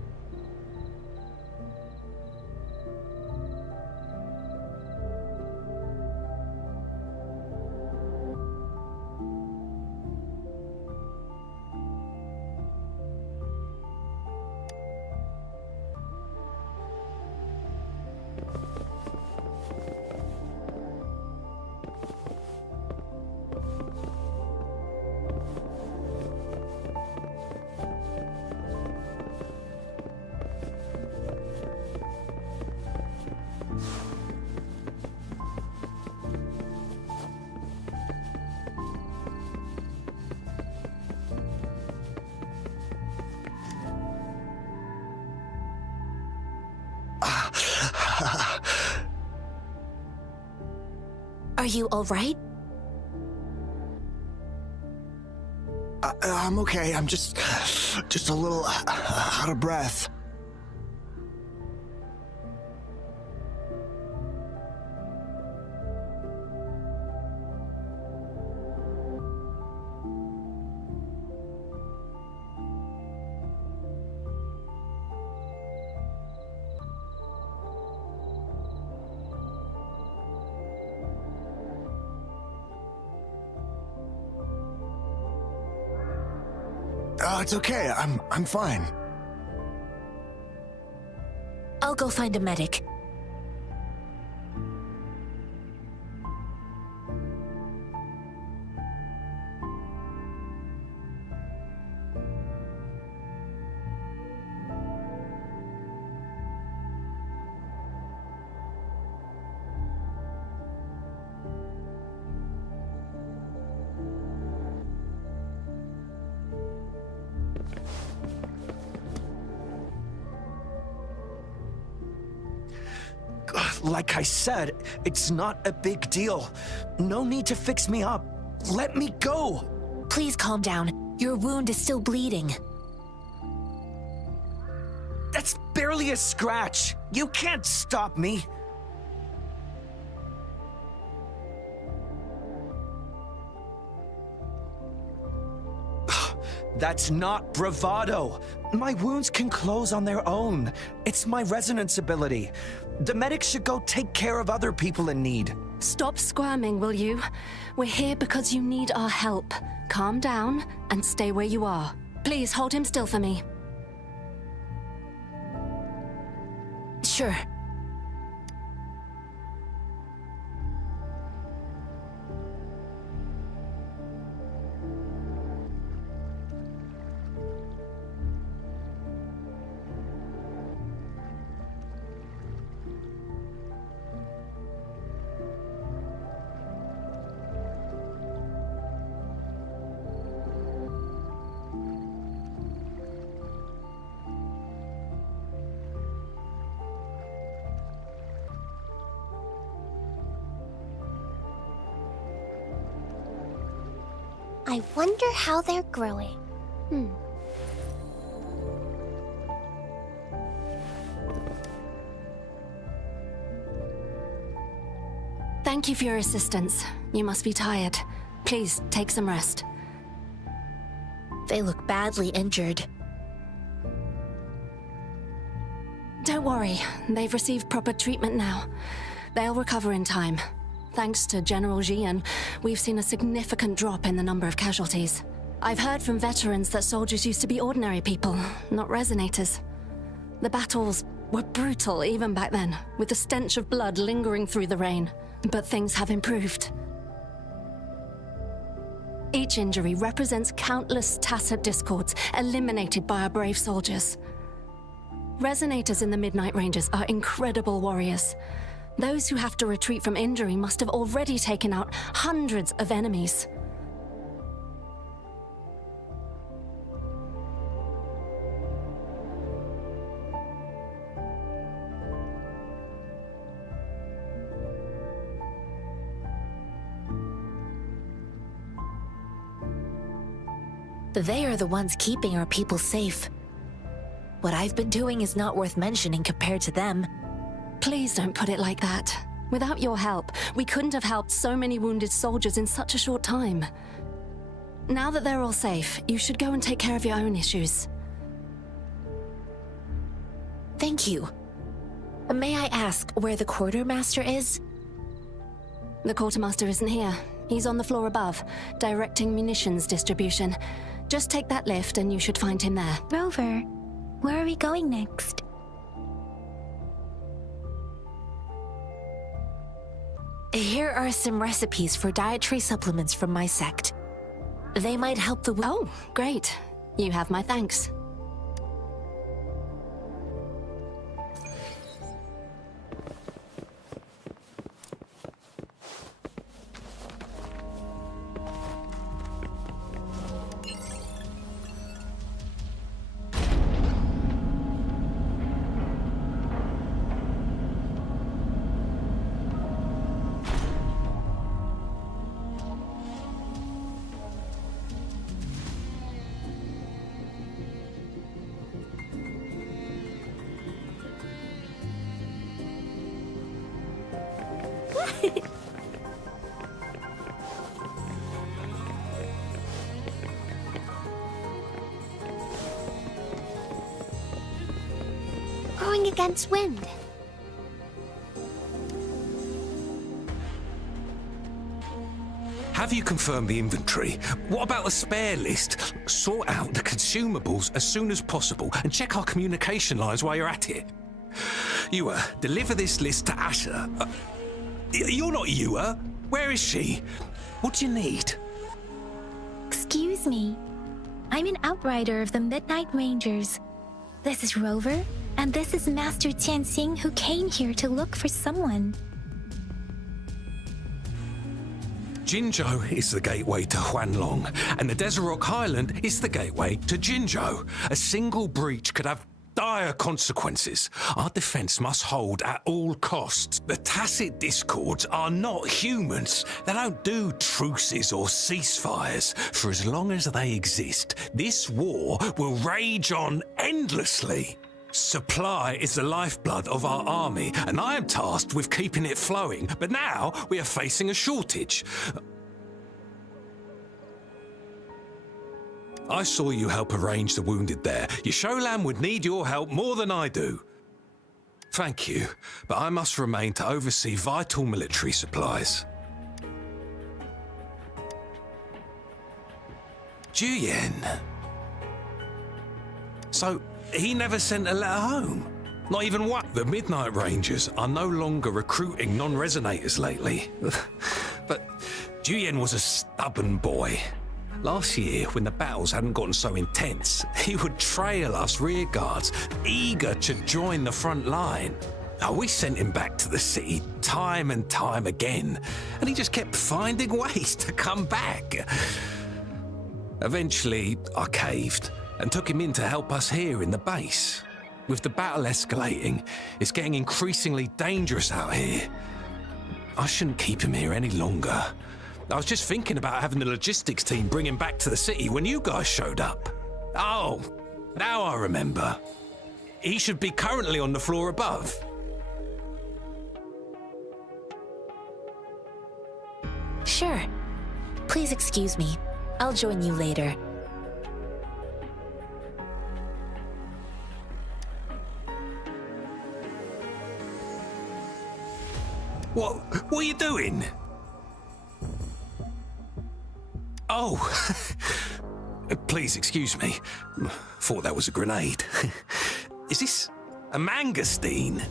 Are you all right? I'm okay. I'm just a little out of breath. It's okay. I'm fine. I'll go find a medic. Like I said, it's not a big deal. No need to fix me up. Let me go. Please calm down. Your wound is still bleeding. That's barely a scratch. You can't stop me. That's not bravado. My wounds can close on their own. It's my resonance ability. The medics should go take care of other people in need. Stop squirming, will you? We're here because you need our help. Calm down and stay where you are. Please hold him still for me. Sure. I wonder how they're growing. Thank you for your assistance. You must be tired. Please, take some rest. They look badly injured. Don't worry, they've received proper treatment now. They'll recover in time. Thanks to General Jian, we've seen a significant drop in the number of casualties. I've heard from veterans that soldiers used to be ordinary people, not resonators. The battles were brutal even back then, with the stench of blood lingering through the rain. But things have improved. Each injury represents countless tacit discords eliminated by our brave soldiers. Resonators in the Midnight Rangers are incredible warriors. Those who have to retreat from injury must have already taken out hundreds of enemies. They are the ones keeping our people safe. What I've been doing is not worth mentioning compared to them. Please don't put it like that. Without your help, we couldn't have helped so many wounded soldiers in such a short time. Now that they're all safe, you should go and take care of your own issues. Thank you. May I ask where the quartermaster is? The quartermaster isn't here. He's on the floor above, directing munitions distribution. Just take that lift and you should find him there. Rover, where are we going next? Here are some recipes for dietary supplements from my sect. They might help the... Oh, great. You have my thanks. Going against wind. Have you confirmed the inventory? What about the spare list? Sort out the consumables as soon as possible and check our communication lines while you're at it. Yua, deliver this list to Asher. You're not Yua. Where is she? What do you need? Excuse me. I'm an outrider of the Midnight Rangers. This is Rover, and this is Master Tianxing, who came here to look for someone. Jinzhou is the gateway to Huanlong, and the Desert Rock Highland is the gateway to Jinzhou. A single breach could have dire consequences. Our defense must hold at all costs. The tacit discords are not humans. They don't do truces or ceasefires. For as long as they exist, this war will rage on endlessly. Supply is the lifeblood of our army, and I am tasked with keeping it flowing. But now we are facing a shortage. I saw you help arrange the wounded there. Yasholan would need your help more than I do. Thank you, but I must remain to oversee vital military supplies. Juyen. So, he never sent a letter home? Not even one? The Midnight Rangers are no longer recruiting non-resonators lately. But Juyen was a stubborn boy. Last year, when the battles hadn't gotten so intense, he would trail us rearguards, eager to join the front line. Now, we sent him back to the city time and time again, and he just kept finding ways to come back. Eventually, I caved and took him in to help us here in the base. With the battle escalating, it's getting increasingly dangerous out here. I shouldn't keep him here any longer. I was just thinking about having the logistics team bring him back to the city when you guys showed up. Oh, now I remember. He should be currently on the floor above. Sure. Please excuse me. I'll join you later. What are you doing? Oh, please excuse me. Thought that was a grenade. Is this a mangosteen?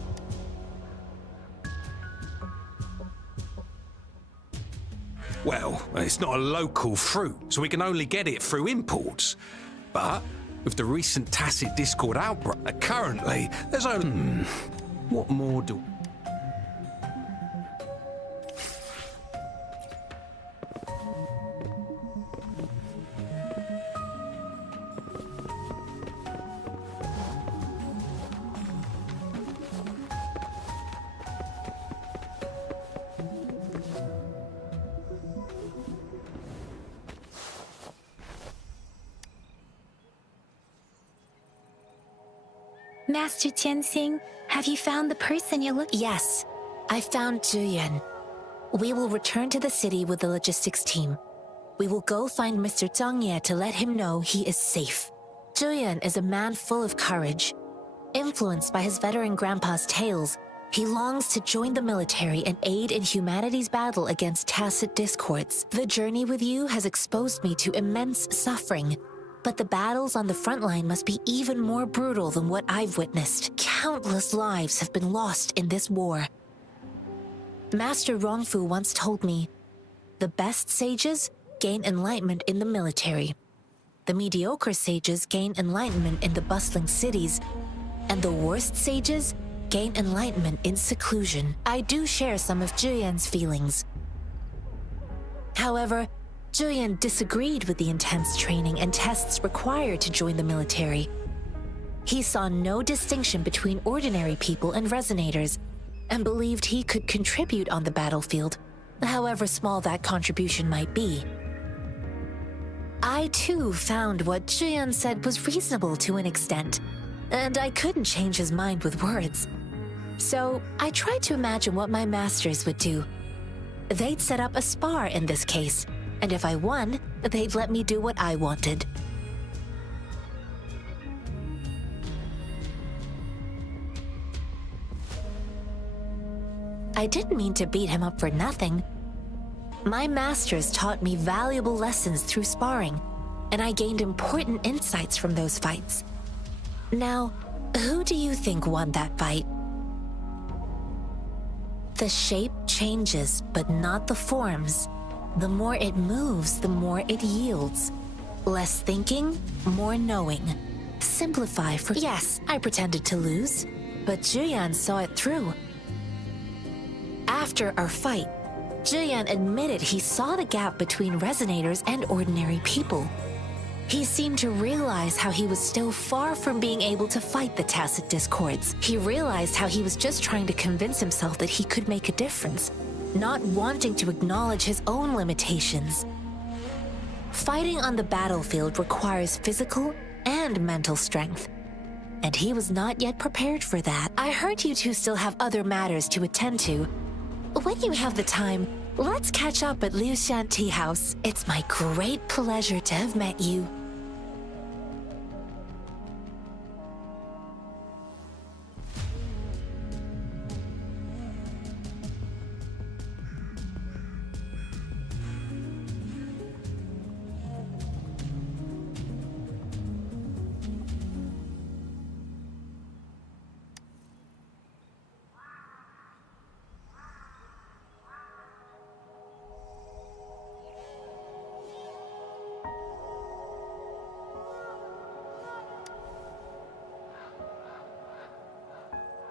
Well, it's not a local fruit, so we can only get it through imports. But with the recent tacit discord outbreak, currently there's only... What more do... Master Tianxing, have you found the person you're looking? Yes, I found Zhuyan. We will return to the city with the logistics team. We will go find Mr. Zhang Ye to let him know he is safe. Zhuyan is a man full of courage. Influenced by his veteran grandpa's tales, he longs to join the military and aid in humanity's battle against tacit discords. The journey with you has exposed me to immense suffering, but the battles on the front line must be even more brutal than what I've witnessed. Countless lives have been lost in this war. Master Rongfu once told me, the best sages gain enlightenment in the military. The mediocre sages gain enlightenment in the bustling cities, and the worst sages gain enlightenment in seclusion. I do share some of Zhuyan's feelings. However, Zhuyan disagreed with the intense training and tests required to join the military. He saw no distinction between ordinary people and resonators, and believed he could contribute on the battlefield, however small that contribution might be. I too found what Zhuyan said was reasonable to an extent, and I couldn't change his mind with words. So I tried to imagine what my masters would do. They'd set up a spar in this case, and if I won, they'd let me do what I wanted. I didn't mean to beat him up for nothing. My masters taught me valuable lessons through sparring, and I gained important insights from those fights. Now, who do you think won that fight? The shape changes, but not the forms. The more it moves, the more it yields. Less thinking, more knowing. Simplify for... Yes, I pretended to lose, but Zhuyan saw it through. After our fight, Zhuyan admitted he saw the gap between resonators and ordinary people. He seemed to realize how he was still far from being able to fight the tacit discords. He realized how he was just trying to convince himself that he could make a difference, not wanting to acknowledge his own limitations. Fighting on the battlefield requires physical and mental strength, and he was not yet prepared for that. I heard you two still have other matters to attend to. When you have the time, let's catch up at Liu Shan Tea House. It's my great pleasure to have met you.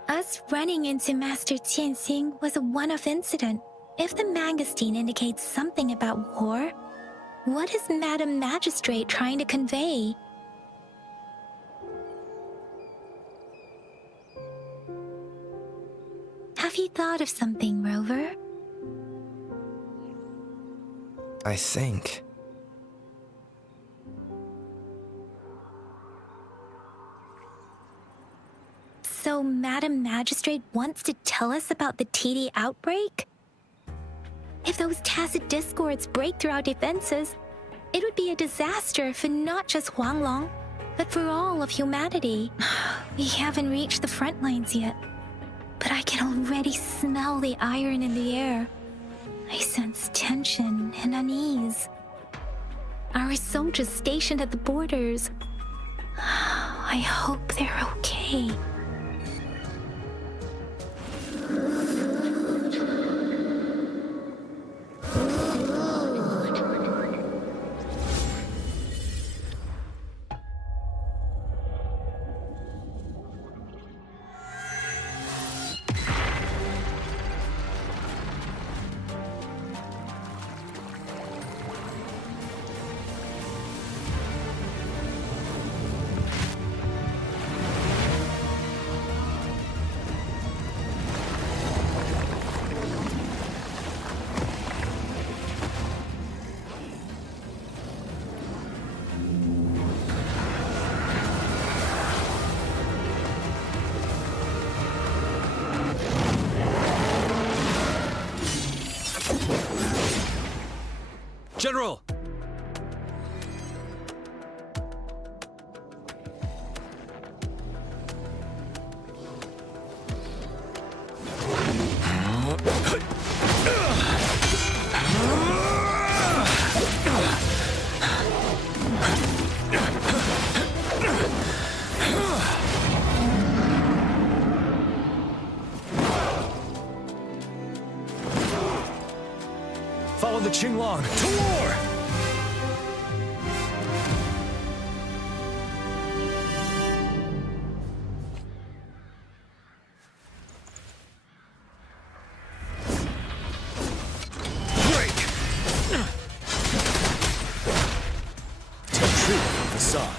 Us running into Master Tianxing was a one-off incident. If the mangosteen indicates something about war, what is Madam Magistrate trying to convey? Have you thought of something, Rover? I think. So Madam Magistrate wants to tell us about the TD outbreak? If those tacit discords break through our defenses, it would be a disaster for not just Huanglong, but for all of humanity. We haven't reached the front lines yet, but I can already smell the iron in the air. I sense tension and unease. Our soldiers stationed at the borders, I hope they're okay. General! Follow the Qinglong to war! Break! Take true facade.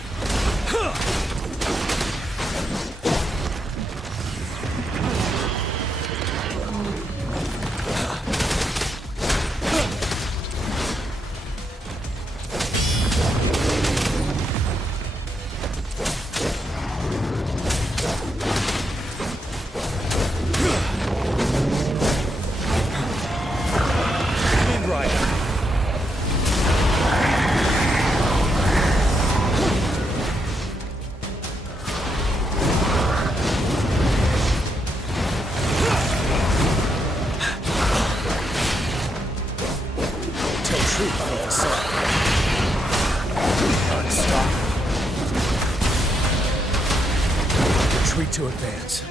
Retreat to advance.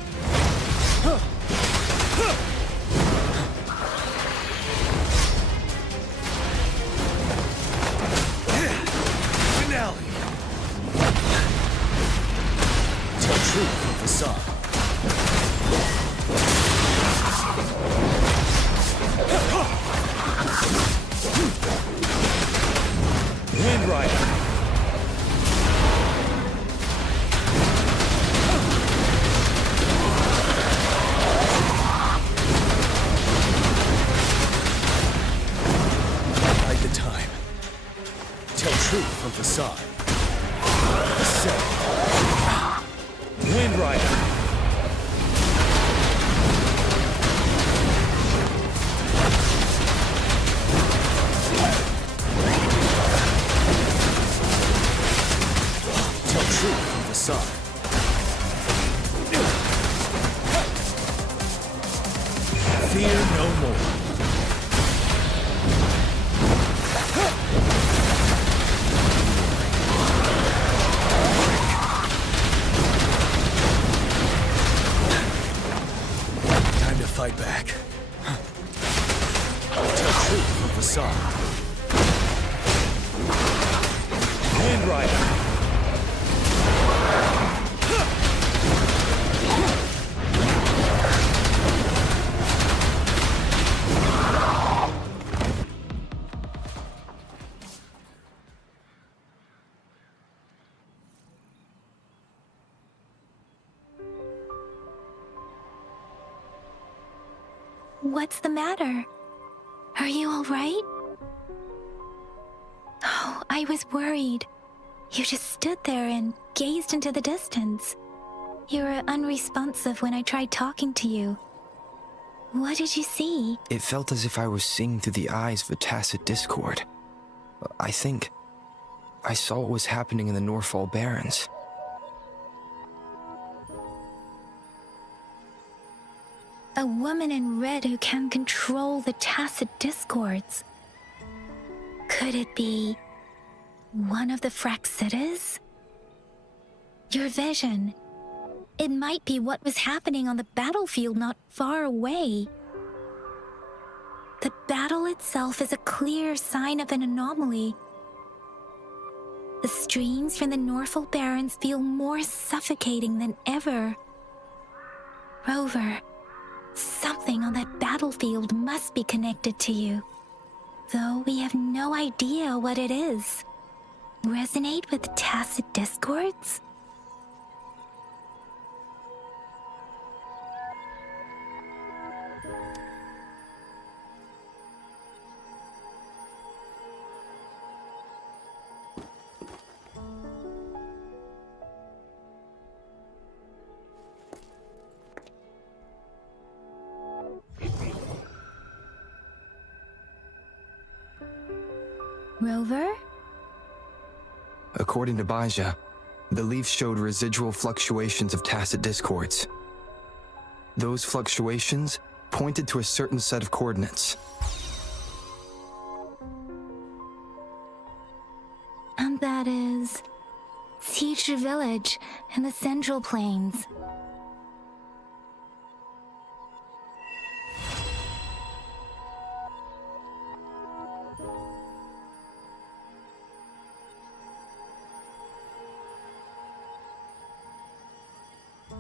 Finale. Tell truth from facade. Wind Rider. From facade. Set. Wind Rider. Tell truth from facade. Fear no more. Fight back. Tell truth from facade. Wind Rider. What's the matter? Are you all right? I was worried. You just stood there and gazed into the distance. You were unresponsive when I tried talking to you. What did you see? It felt as if I was seeing through the eyes of a tacit discord. I think I saw what was happening in the Norfall Barrens. A woman in red who can control the tacit discords. Could it be one of the Fraxitas? Your vision. It might be what was happening on the battlefield not far away. The battle itself is a clear sign of an anomaly. The streams from the Norfall Barrens feel more suffocating than ever. Rover, something on that battlefield must be connected to you, though we have no idea what it is. Resonate with tacit discords? Rover? According to Baja, the leaf showed residual fluctuations of tacit discords. Those fluctuations pointed to a certain set of coordinates. And that is Teacher Village in the Central Plains.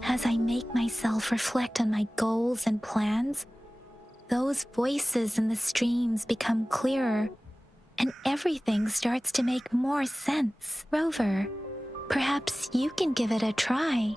As I make myself reflect on my goals and plans, those voices in the streams become clearer, and everything starts to make more sense. Rover, perhaps you can give it a try.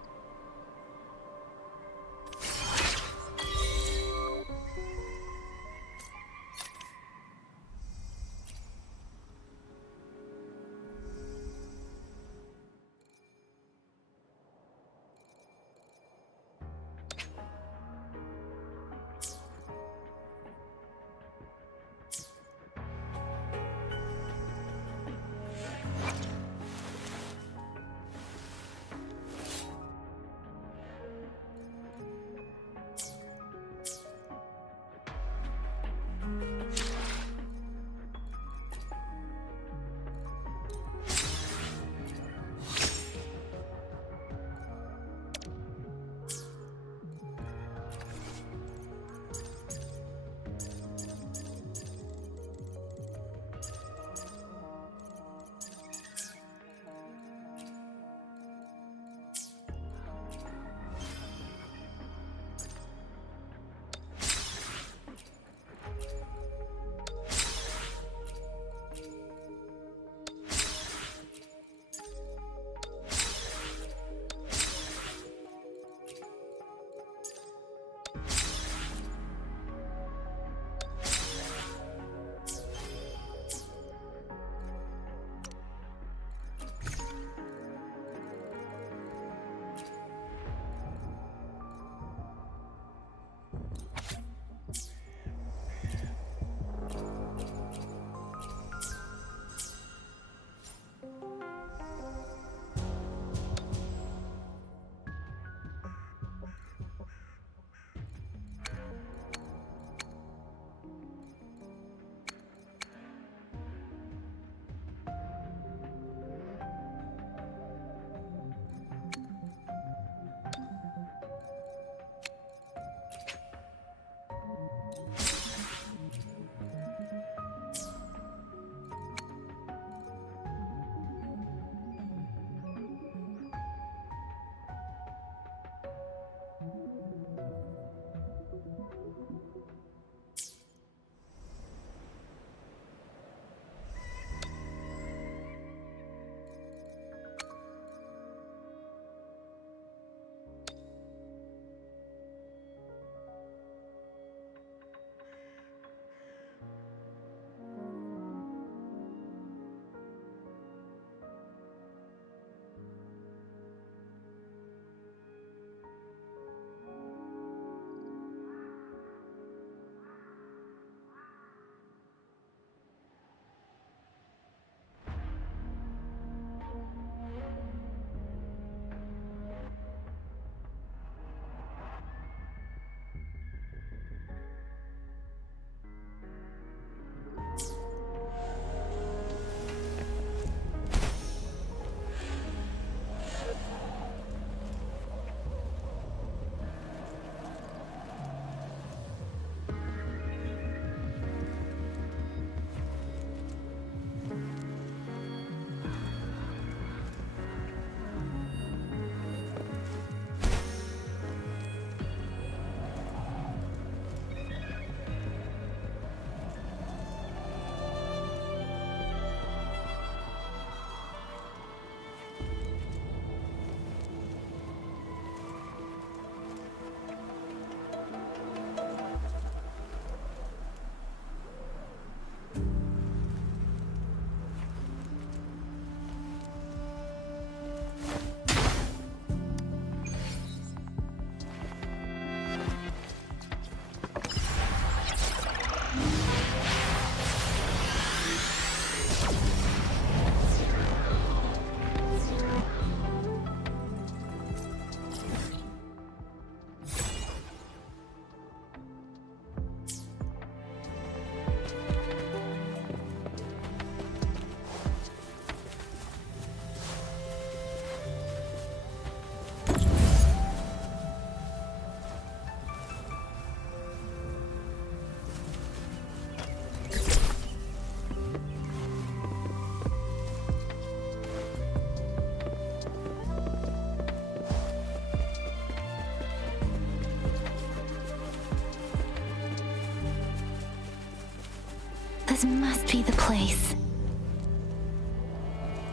This must be the place.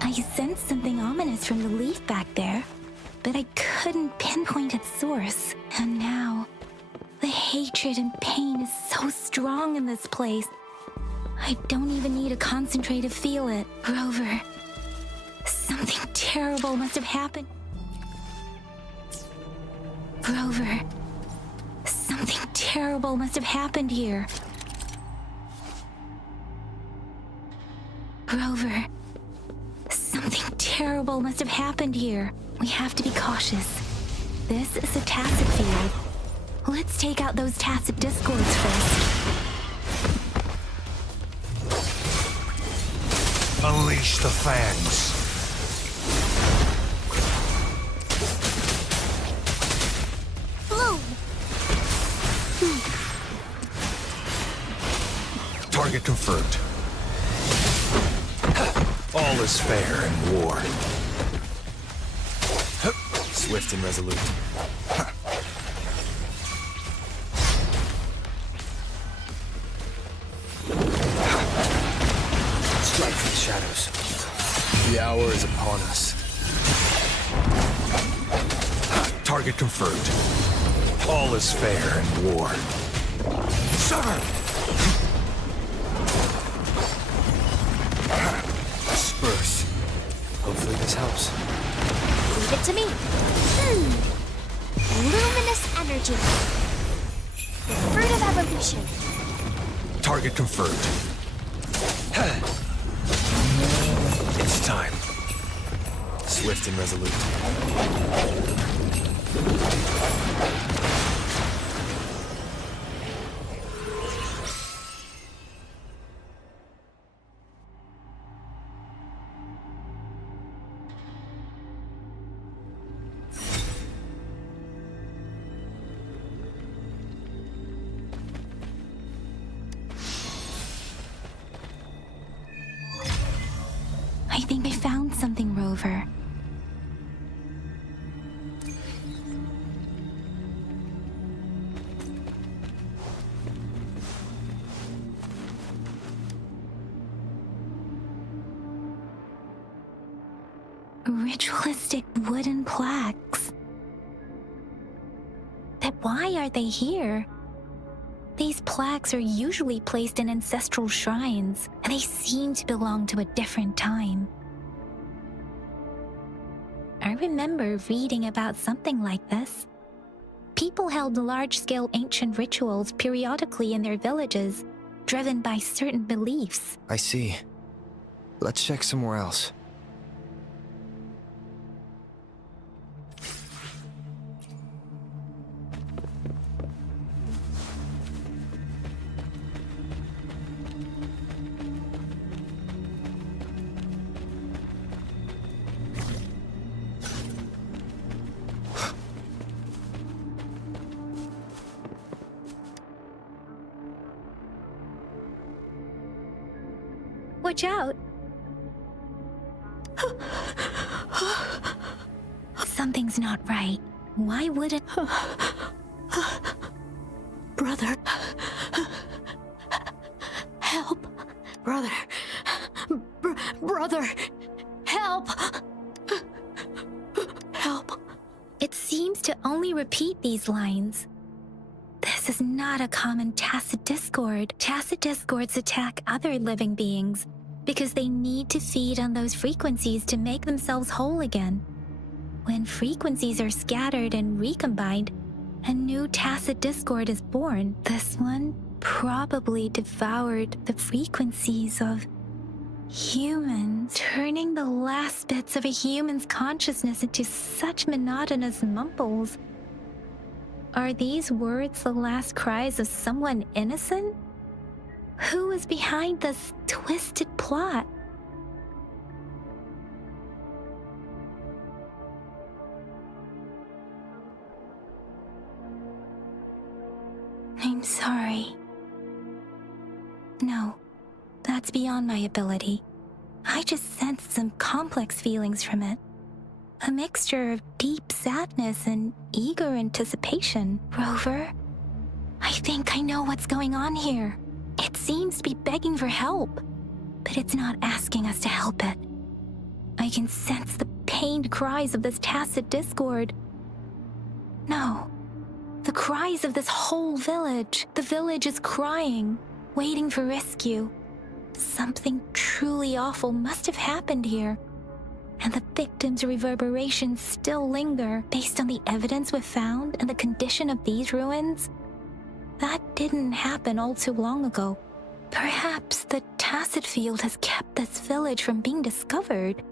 I sensed something ominous from the leaf back there, but I couldn't pinpoint its source. And now, the hatred and pain is so strong in this place. I don't even need to concentrate to feel it. Rover, something terrible must have happened. Rover, something terrible must have happened here. Rover, something terrible must have happened here. We have to be cautious. This is a tacit field. Let's take out those tacit discords first. Unleash the fangs. Bloom! Target confirmed. All is fair in war. Swift and resolute. Strike from the shadows. The hour is upon us. Target confirmed. All is fair in war. Sever! Spurs. Hopefully this helps. Leave it to me. Luminous energy. The fruit of evolution. Target confirmed. It's time. Swift and resolute. I think I found something, Rover. Ritualistic wooden plaques. But why are they here? These plaques are usually placed in ancestral shrines, and they seem to belong to a different time. I remember reading about something like this. People held large-scale ancient rituals periodically in their villages, driven by certain beliefs. I see. Let's check somewhere else. Watch out! Something's not right. Why would it? Brother. Help. Brother. Brother. Help. Help. It seems to only repeat these lines. This is not a common tacit discord. Tacit discords attack other living beings because they need to feed on those frequencies to make themselves whole again. When frequencies are scattered and recombined, a new tacit discord is born. This one probably devoured the frequencies of humans, turning the last bits of a human's consciousness into such monotonous mumbles. Are these words the last cries of someone innocent? Who is behind this twisted plot? I'm sorry. No, that's beyond my ability. I just sensed some complex feelings from it. A mixture of deep sadness and eager anticipation. Rover, I think I know what's going on here. It seems to be begging for help, but it's not asking us to help it. I can sense the pained cries of this tacit discord. No, the cries of this whole village. The village is crying, waiting for rescue. Something truly awful must have happened here, and the victims' reverberations still linger based on the evidence we've found and the condition of these ruins. That didn't happen all too long ago. Perhaps the tacit field has kept this village from being discovered,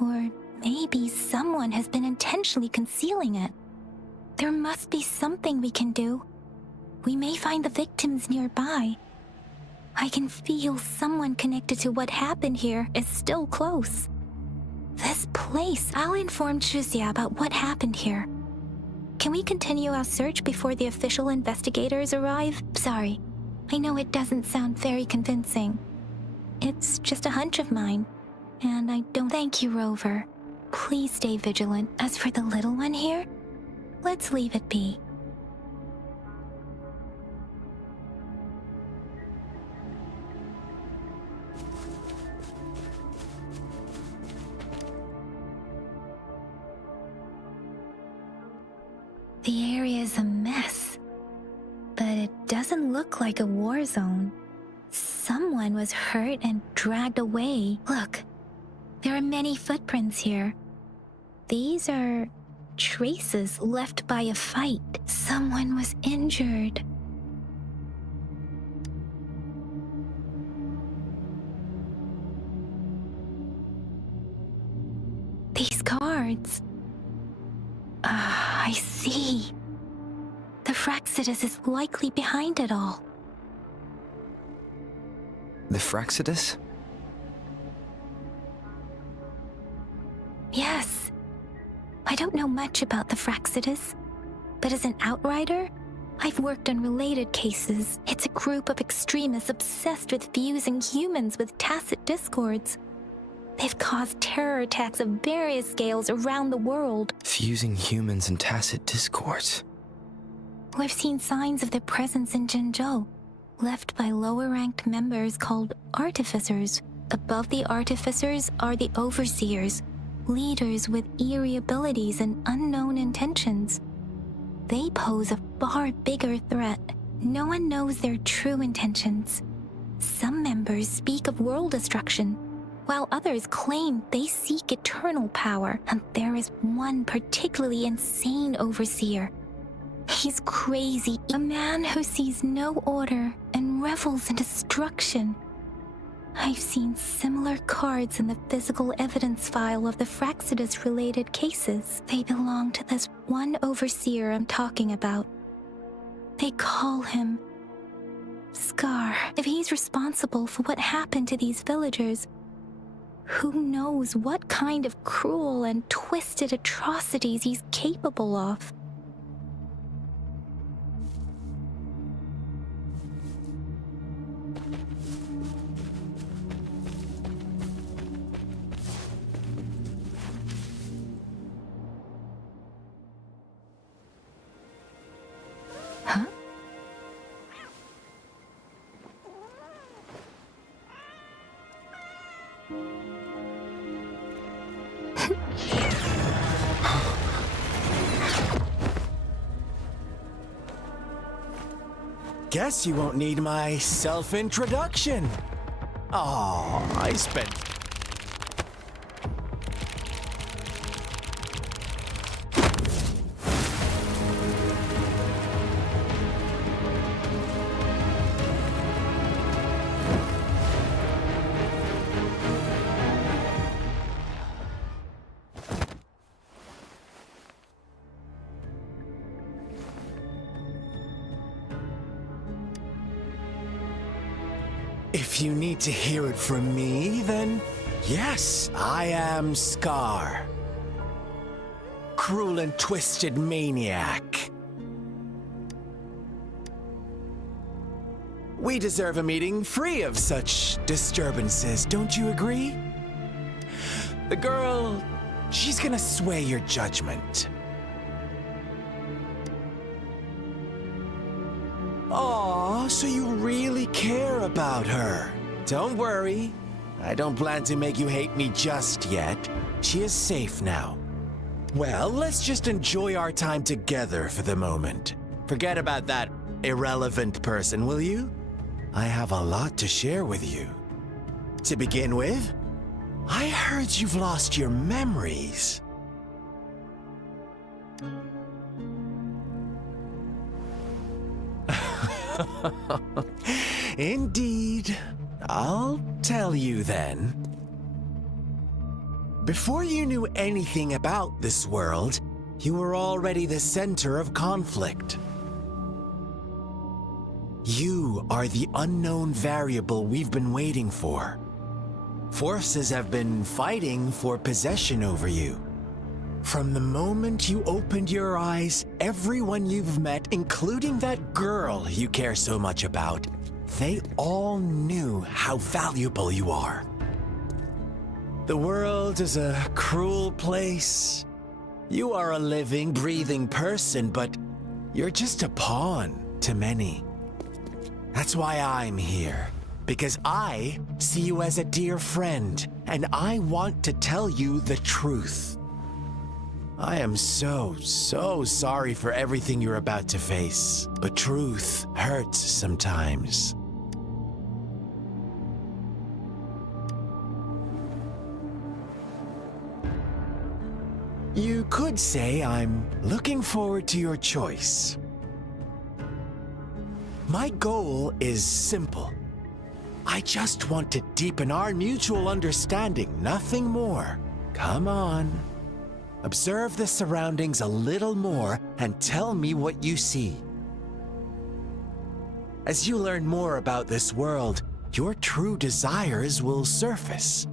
or maybe someone has been intentionally concealing it. There must be something we can do. We may find the victims nearby. I can feel someone connected to what happened here is still close. This place. I'll inform Chuzia about what happened here. Can we continue our search before the official investigators arrive? Sorry, I know it doesn't sound very convincing. It's just a hunch of mine, and I don't... Thank you, Rover. Please stay vigilant. As for the little one here, let's leave it be. The area is a mess, but it doesn't look like a war zone. Someone was hurt and dragged away. Look, there are many footprints here. These are traces left by a fight. Someone was injured. These cards... I see. The Fraxidus is likely behind it all. The Fraxidus? Yes. I don't know much about the Fraxidus, but as an outrider, I've worked on related cases. It's a group of extremists obsessed with fusing humans with tacit discords. They've caused terror attacks of various scales around the world. Fusing humans and tacit discords. We've seen signs of their presence in Jinzhou, left by lower-ranked members called artificers. Above the artificers are the overseers, leaders with eerie abilities and unknown intentions. They pose a far bigger threat. No one knows their true intentions. Some members speak of world destruction, while others claim they seek eternal power, and there is one particularly insane overseer. He's crazy, a man who sees no order and revels in destruction. I've seen similar cards in the physical evidence file of the Fraxidus-related cases. They belong to this one overseer I'm talking about. They call him Scar. If he's responsible for what happened to these villagers, who knows what kind of cruel and twisted atrocities he's capable of? Huh? Guess you won't need my self-introduction. Oh, I spent... If you need to hear it from me, then yes, I am Scar. Cruel and twisted maniac. We deserve a meeting free of such disturbances, don't you agree? The girl, she's gonna sway your judgment. Aw, so you really care about her. Don't worry. I don't plan to make you hate me just yet. She is safe now. Well, let's just enjoy our time together for the moment. Forget about that irrelevant person, will you? I have a lot to share with you. To begin with, I heard you've lost your memories. Indeed. I'll tell you then. Before you knew anything about this world, you were already the center of conflict. You are the unknown variable we've been waiting for. Forces have been fighting for possession over you. From the moment you opened your eyes, everyone you've met, including that girl you care so much about, they all knew how valuable you are. The world is a cruel place. You are a living, breathing person, but you're just a pawn to many. That's why I'm here, because I see you as a dear friend, and I want to tell you the truth. I am so sorry for everything you're about to face, but truth hurts sometimes. You could say I'm looking forward to your choice. My goal is simple. I just want to deepen our mutual understanding, nothing more. Come on. Observe the surroundings a little more and tell me what you see. As you learn more about this world, your true desires will surface,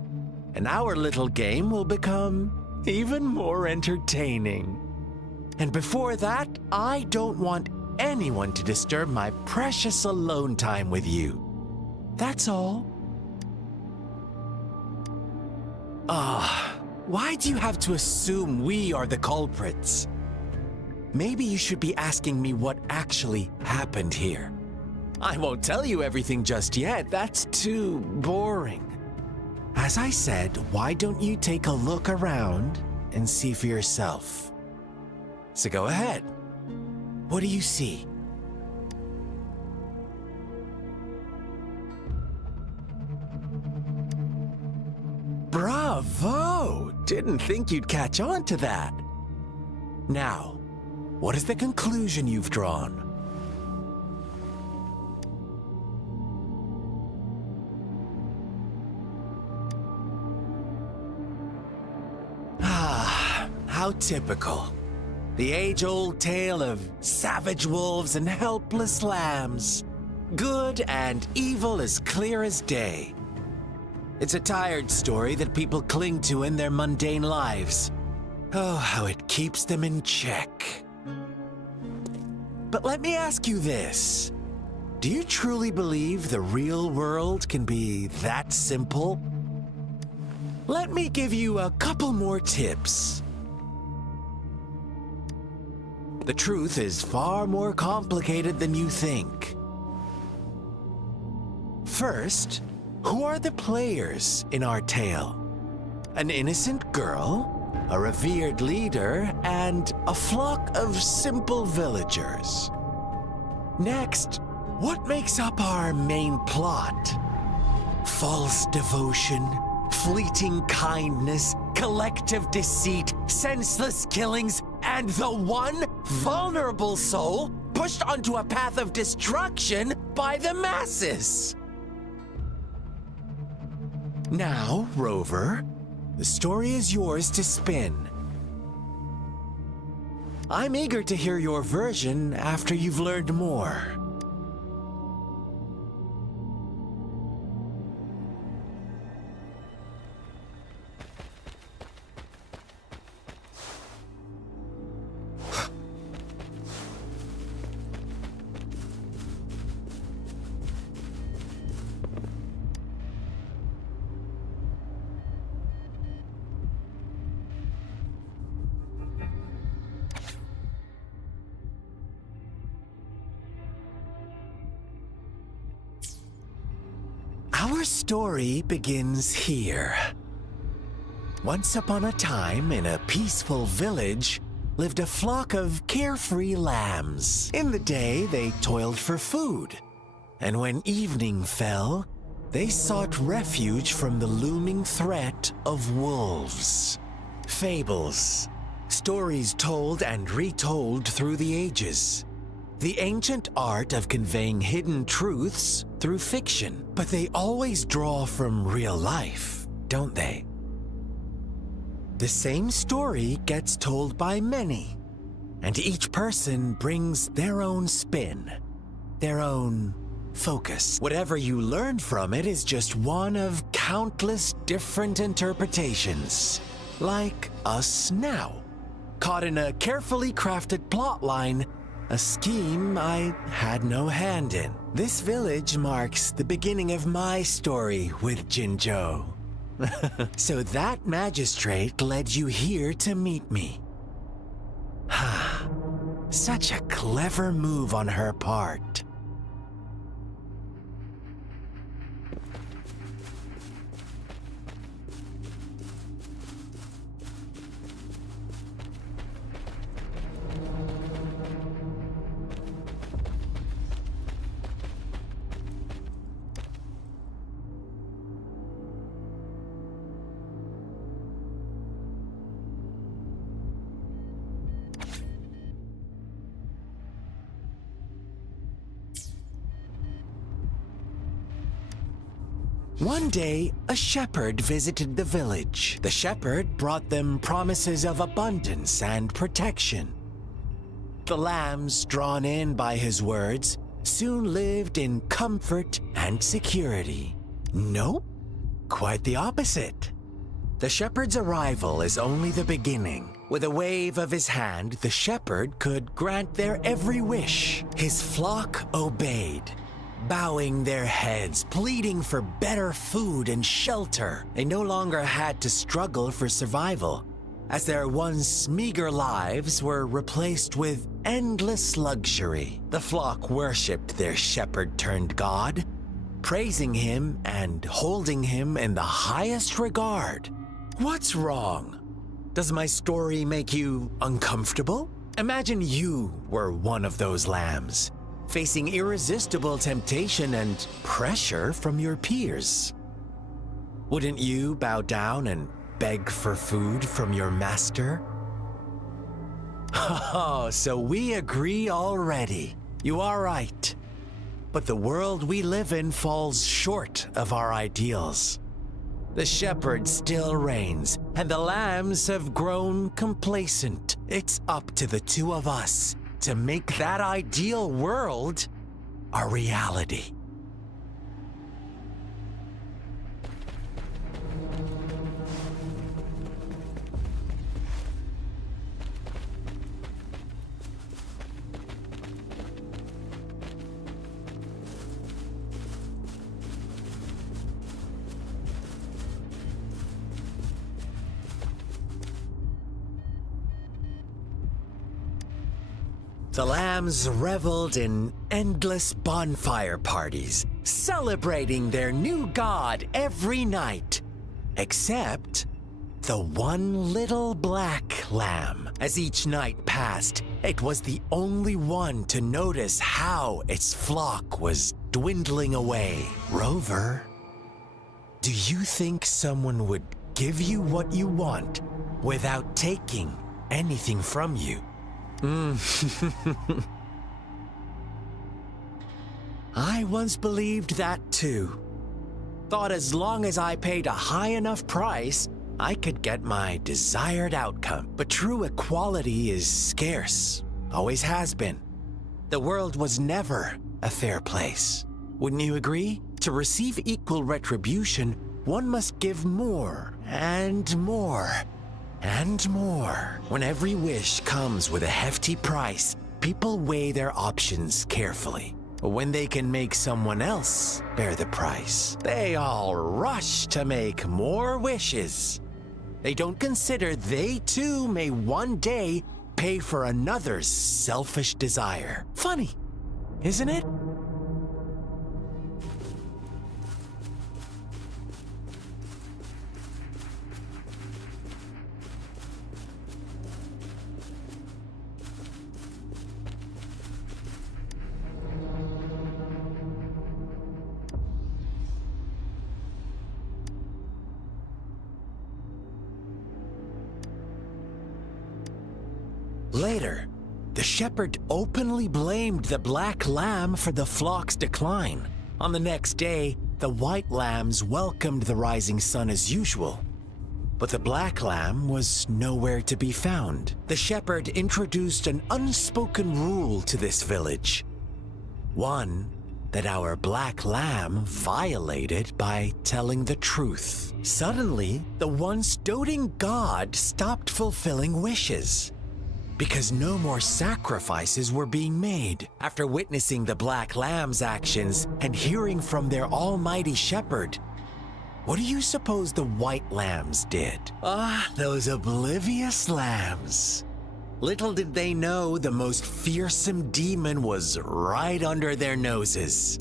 and our little game will become even more entertaining. And before that, I don't want anyone to disturb my precious alone time with you. That's all. Why do you have to assume we are the culprits? Maybe you should be asking me what actually happened here. I won't tell you everything just yet, that's too boring. As I said, why don't you take a look around and see for yourself? So go ahead. What do you see? Bravo! Didn't think you'd catch on to that. Now, what is the conclusion you've drawn? How typical. The age-old tale of savage wolves and helpless lambs. Good and evil as clear as day. It's a tired story that people cling to in their mundane lives. Oh, how it keeps them in check. But let me ask you this. Do you truly believe the real world can be that simple? Let me give you a couple more tips. The truth is far more complicated than you think. First, who are the players in our tale? An innocent girl, a revered leader, and a flock of simple villagers. Next, what makes up our main plot? False devotion, fleeting kindness, collective deceit, senseless killings, and the one vulnerable soul pushed onto a path of destruction by the masses. Now, Rover, the story is yours to spin. I'm eager to hear your version after you've learned more. Your story begins here. Once upon a time, in a peaceful village, lived a flock of carefree lambs. In the day, they toiled for food, and when evening fell, they sought refuge from the looming threat of wolves. Fables, stories told and retold through the ages. The ancient art of conveying hidden truths through fiction, but they always draw from real life, don't they? The same story gets told by many, and each person brings their own spin, their own focus. Whatever you learn from it is just one of countless different interpretations, like us now, caught in a carefully crafted plotline, a scheme I had no hand in. This village marks the beginning of my story with Jinzhou. So that magistrate led you here to meet me. Such a clever move on her part. One day, a shepherd visited the village. The shepherd brought them promises of abundance and protection. The lambs, drawn in by his words, soon lived in comfort and security. Nope, quite the opposite. The shepherd's arrival is only the beginning. With a wave of his hand, the shepherd could grant their every wish. His flock obeyed, bowing their heads, pleading for better food and shelter. They no longer had to struggle for survival, as their once meager lives were replaced with endless luxury. The flock worshipped their shepherd-turned-god, praising him and holding him in the highest regard. What's wrong? Does my story make you uncomfortable? Imagine you were one of those lambs, facing irresistible temptation and pressure from your peers. Wouldn't you bow down and beg for food from your master? Oh, so we agree already. You are right. But the world we live in falls short of our ideals. The shepherd still reigns, and the lambs have grown complacent. It's up to the two of us to make that ideal world a reality. The lambs reveled in endless bonfire parties, celebrating their new god every night. Except the one little black lamb. As each night passed, it was the only one to notice how its flock was dwindling away. Rover, do you think someone would give you what you want without taking anything from you? I once believed that too. Thought as long as I paid a high enough price, I could get my desired outcome. But true equality is scarce, always has been. The world was never a fair place. Wouldn't you agree? To receive equal retribution, one must give more and more. And more. When every wish comes with a hefty price, people weigh their options carefully. When they can make someone else bear the price, they all rush to make more wishes. They don't consider they too may one day pay for another's selfish desire. Funny, isn't it? Later, the shepherd openly blamed the black lamb for the flock's decline. On the next day, the white lambs welcomed the rising sun as usual. But the black lamb was nowhere to be found. The shepherd introduced an unspoken rule to this village. One that our black lamb violated by telling the truth. Suddenly, the once doting god stopped fulfilling wishes because no more sacrifices were being made. After witnessing the black lamb's actions and hearing from their almighty shepherd, what do you suppose the white lambs did? Those oblivious lambs. Little did they know the most fearsome demon was right under their noses.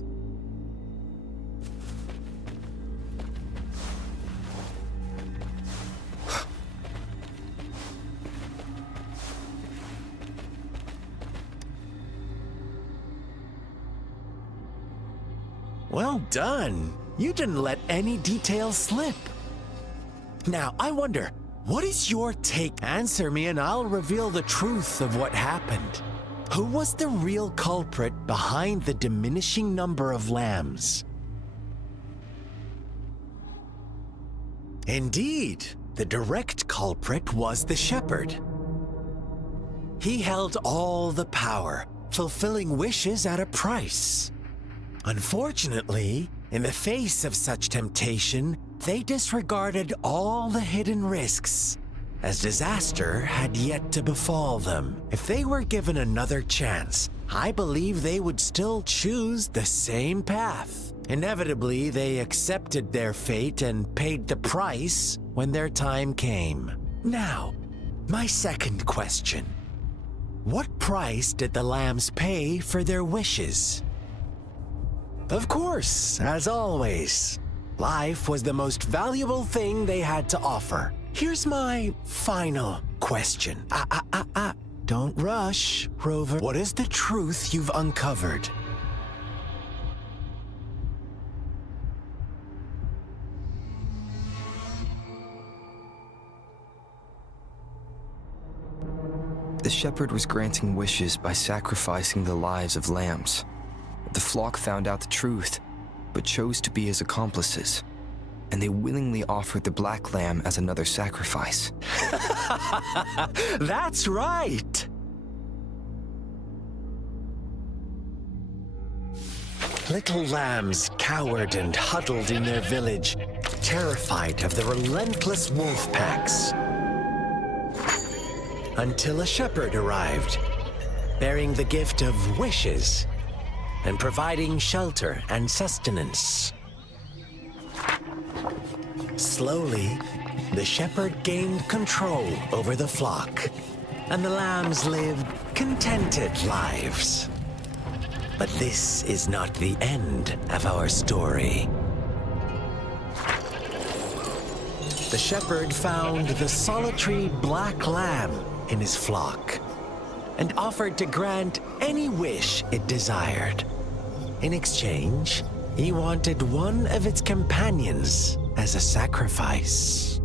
Well done. You didn't let any details slip. Now, I wonder, what is your take? Answer me and I'll reveal the truth of what happened. Who was the real culprit behind the diminishing number of lambs? Indeed, the direct culprit was the shepherd. He held all the power, fulfilling wishes at a price. Unfortunately, in the face of such temptation, they disregarded all the hidden risks, as disaster had yet to befall them. If they were given another chance, I believe they would still choose the same path. Inevitably, they accepted their fate and paid the price when their time came. Now, my second question. What price did the lambs pay for their wishes? Of course, as always, life was the most valuable thing they had to offer. Here's my final question. Don't rush, Rover. What is the truth you've uncovered? The shepherd was granting wishes by sacrificing the lives of lambs. The flock found out the truth, but chose to be his accomplices, and they willingly offered the black lamb as another sacrifice. That's right! Little lambs cowered and huddled in their village, terrified of the relentless wolf packs. Until a shepherd arrived, bearing the gift of wishes and providing shelter and sustenance. Slowly, the shepherd gained control over the flock, and the lambs lived contented lives. But this is not the end of our story. The shepherd found the solitary black lamb in his flock and offered to grant any wish it desired. In exchange, he wanted one of its companions as a sacrifice.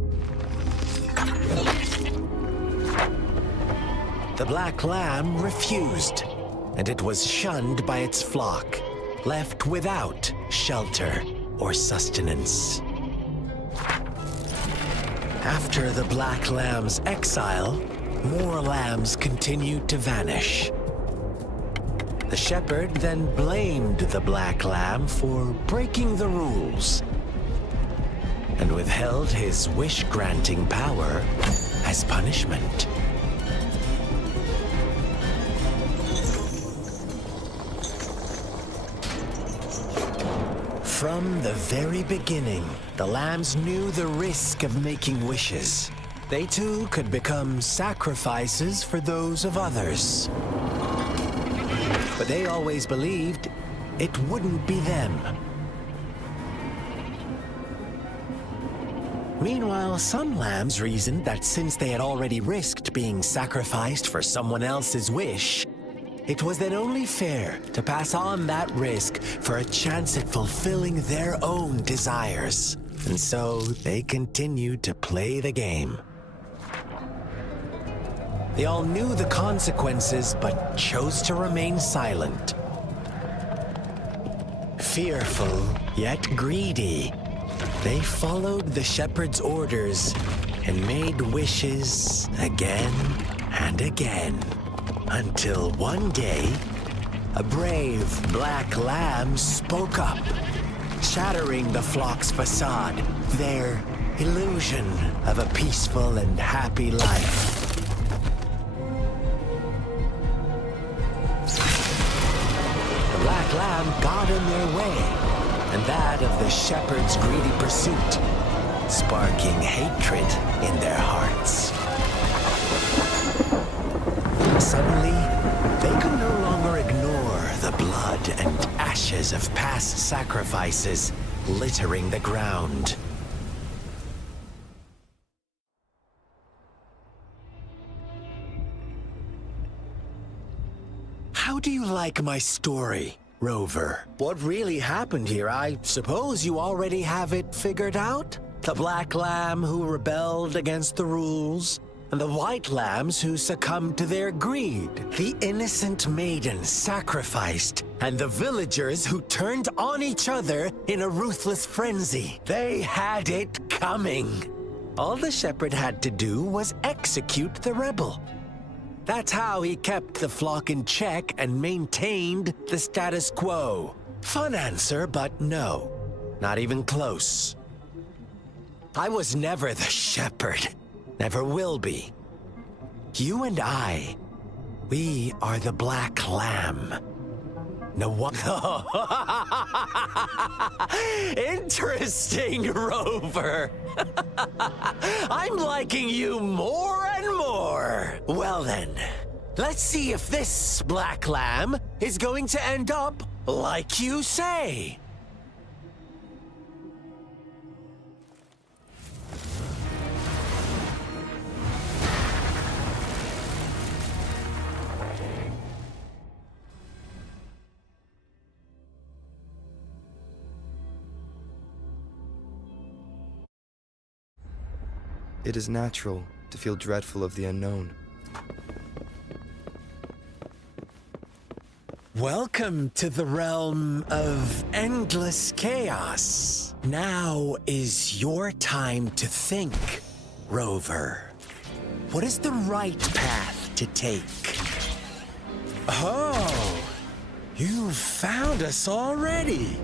The black lamb refused, and it was shunned by its flock, left without shelter or sustenance. After the black lamb's exile, more lambs continued to vanish. The shepherd then blamed the black lamb for breaking the rules and withheld his wish-granting power as punishment. From the very beginning, the lambs knew the risk of making wishes. They too could become sacrifices for those of others. But they always believed it wouldn't be them. Meanwhile, some lambs reasoned that since they had already risked being sacrificed for someone else's wish, it was then only fair to pass on that risk for a chance at fulfilling their own desires. And so they continued to play the game. They all knew the consequences, but chose to remain silent. Fearful, yet greedy, they followed the shepherd's orders and made wishes again and again, until one day, a brave black lamb spoke up, shattering the flock's facade, their illusion of a peaceful and happy life. The black lamb got in their way, and that of the shepherd's greedy pursuit, sparking hatred in their hearts. Suddenly, they could no longer ignore the blood and ashes of past sacrifices littering the ground. How do you like my story, Rover? What really happened here? I suppose you already have it figured out? The black lamb who rebelled against the rules, and the white lambs who succumbed to their greed. The innocent maidens sacrificed, and the villagers who turned on each other in a ruthless frenzy. They had it coming. All the shepherd had to do was execute the rebel. That's how he kept the flock in check and maintained the status quo. Fun answer, but no. Not even close. I was never the shepherd. Never will be. You and I, we are the black lamb. No one. Interesting, Rover. I'm liking you more and more. Well then, let's see if this black lamb is going to end up like you say. It is natural to feel dreadful of the unknown. Welcome to the realm of endless chaos. Now is your time to think, Rover. What is the right path to take? Oh, you found us already.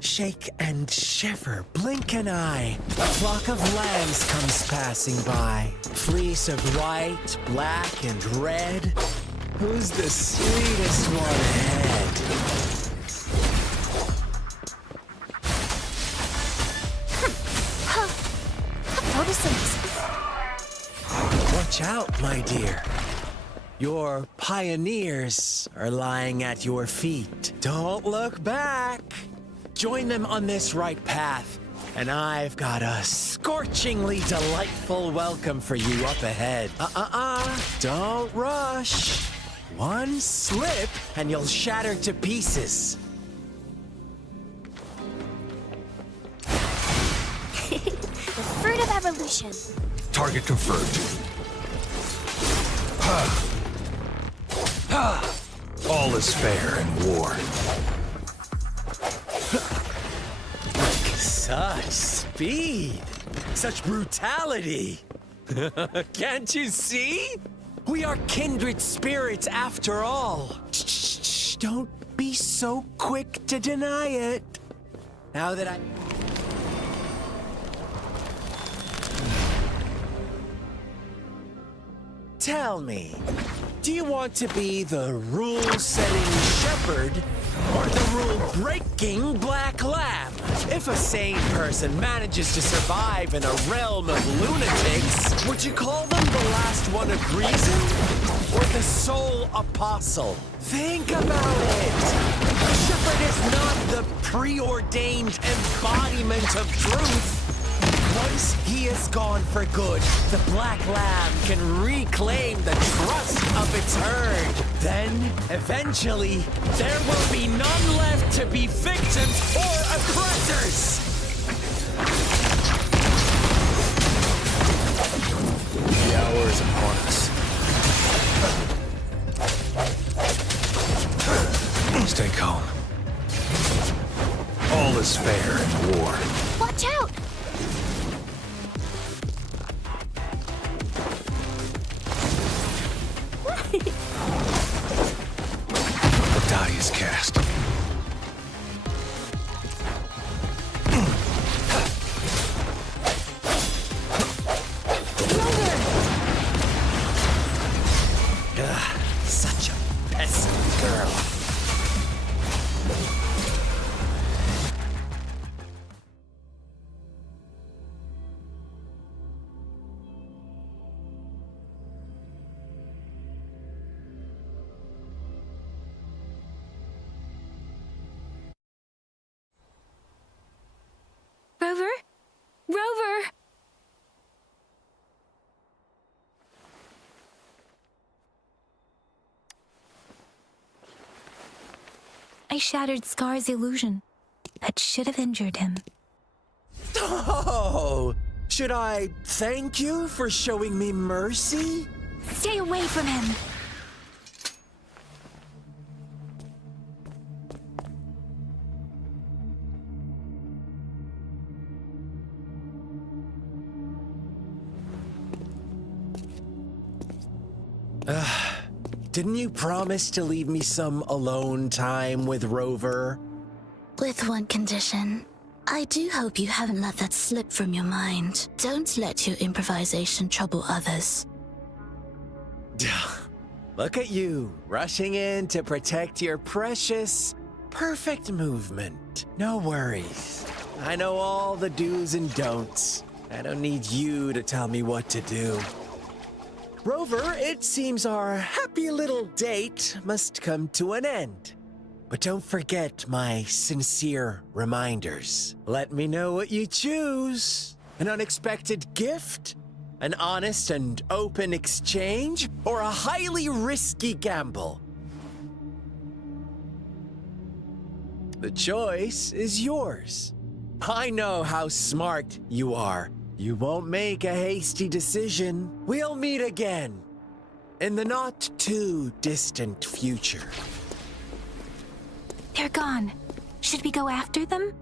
Shake and shiver, blink an eye. A flock of lambs comes passing by. Fleece of white, black, and red. Who's the sweetest one ahead? Watch out, my dear. Your pioneers are lying at your feet. Don't look back. Join them on this right path, and I've got a scorchingly delightful welcome for you up ahead. Don't rush. One slip, and you'll shatter to pieces. The fruit of evolution. Target confirmed. All is fair in war. Such speed! Such brutality! Can't you see? We are kindred spirits after all. Shh, don't be so quick to deny it. Now that I... Tell me, do you want to be the rule-setting shepherd or the rule-breaking black lamb? If a sane person manages to survive in a realm of lunatics, would you call them the last one of reason or the sole apostle? Think about it. A shepherd is not the preordained embodiment of truth. Once he is gone for good, the black lamb can reclaim the trust of its herd. Then, eventually, there will be none left to be victims or oppressors. is fair in war. Watch out! The die is cast. Such a pesky girl. Rover? Rover! I shattered Scar's illusion. That should have injured him. Oh! Should I thank you for showing me mercy? Stay away from him! Didn't you promise to leave me some alone time with Rover? With one condition. I do hope you haven't let that slip from your mind. Don't let your improvisation trouble others. Look at you, rushing in to protect your precious, perfect movement. No worries. I know all the do's and don'ts. I don't need you to tell me what to do. Rover, it seems our happy little date must come to an end. But don't forget my sincere reminders. Let me know what you choose. An unexpected gift? An honest and open exchange? Or a highly risky gamble? The choice is yours. I know how smart you are. You won't make a hasty decision. We'll meet again in the not too distant future. They're gone. Should we go after them?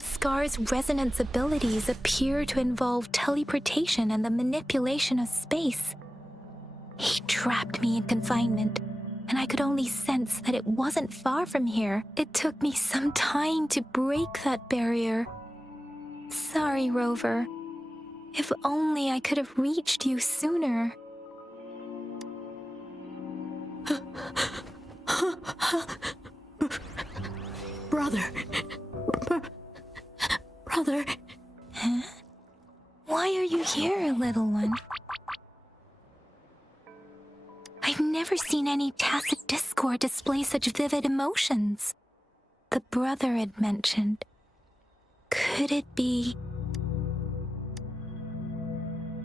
Scar's resonance abilities appear to involve teleportation and the manipulation of space. He trapped me in confinement, and I could only sense that it wasn't far from here. It took me some time to break that barrier. Sorry, Rover. If only I could have reached you sooner. Brother. Brother. Huh? Why are you here, little one? I've never seen any tacit discord display such vivid emotions. The brother had mentioned. Could it be...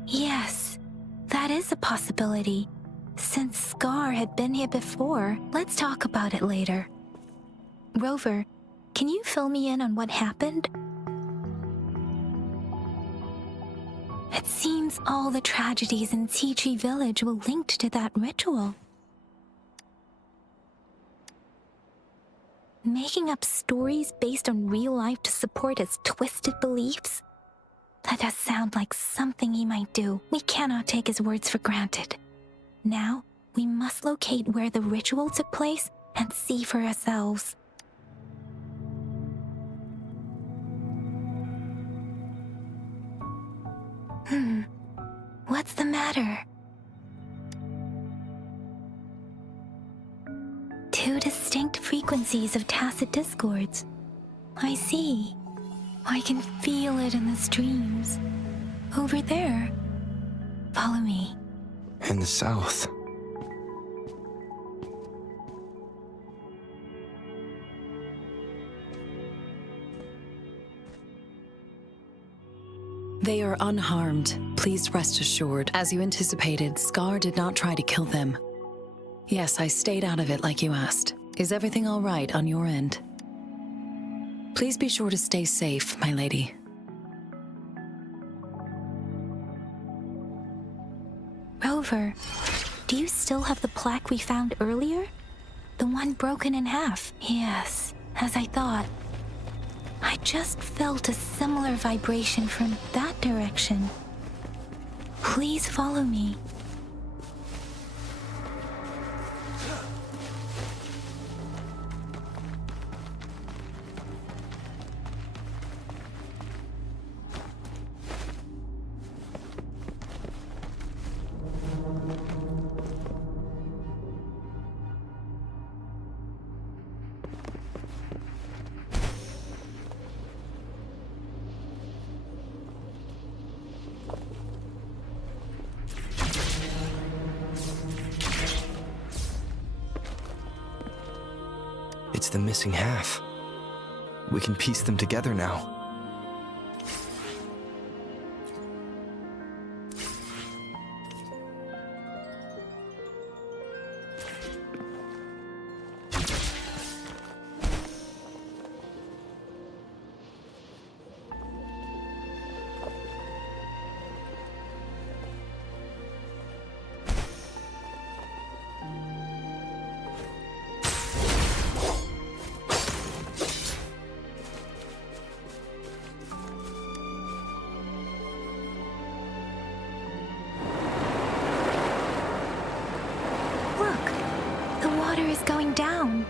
Yes, that is a possibility. Since Scar had been here before, let's talk about it later. Rover, can you fill me in on what happened? It seems all the tragedies in Tea Tree Village were linked to that ritual. Making up stories based on real life to support his twisted beliefs? That does sound like something he might do. We cannot take his words for granted. Now, we must locate where the ritual took place and see for ourselves. What's the matter? Two distinct frequencies of tacit discords. I see. I can feel it in the streams. Over there. Follow me. In the south. They are unharmed. Please rest assured. As you anticipated, Scar did not try to kill them. Yes, I stayed out of it like you asked. Is everything all right on your end? Please be sure to stay safe, my lady. Rover, Do you still have the plaque we found earlier? The one broken in half? Yes, as I thought. I just felt a similar vibration from that direction. Please follow me. It's the missing half. We can piece them together now. Water is going down.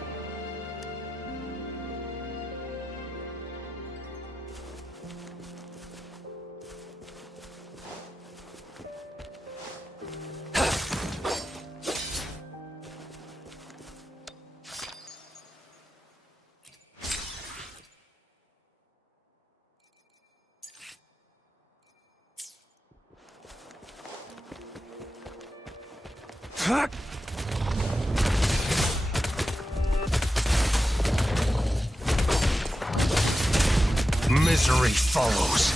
Misery follows.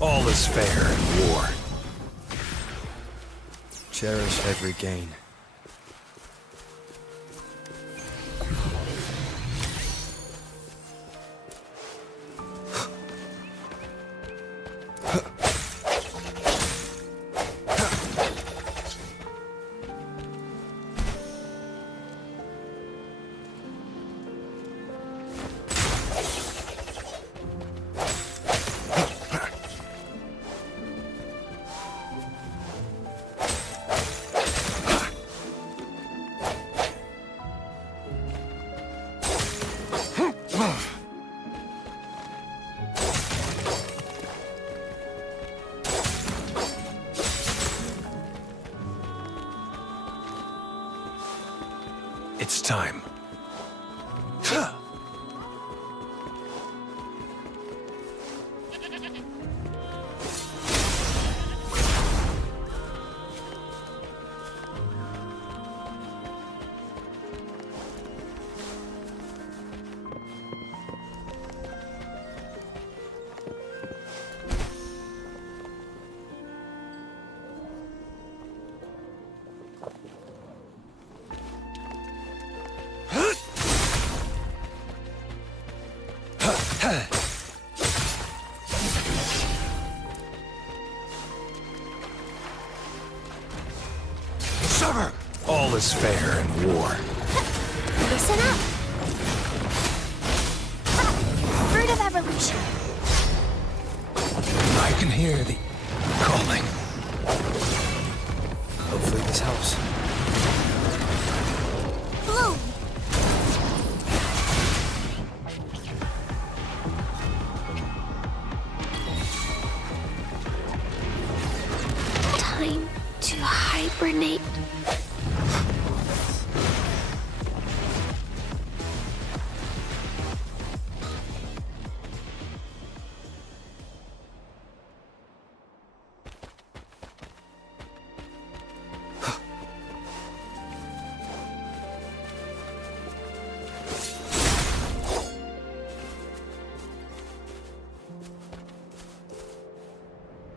All is fair in war. Cherish every gain. It's time. Sever! All is fair in war. Listen up! Fruit of evolution. I can hear the calling. Hopefully this helps. Bloom! Time to hibernate.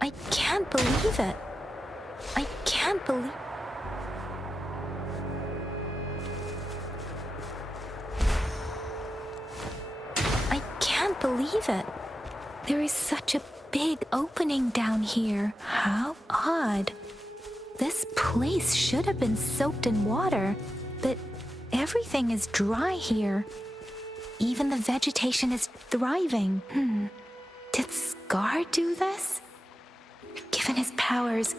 I can't believe it. I can't believe... believe it. There is such a big opening down here. How odd. This place should have been soaked in water, but everything is dry here. Even the vegetation is thriving. Did Scar do this? Given his powers,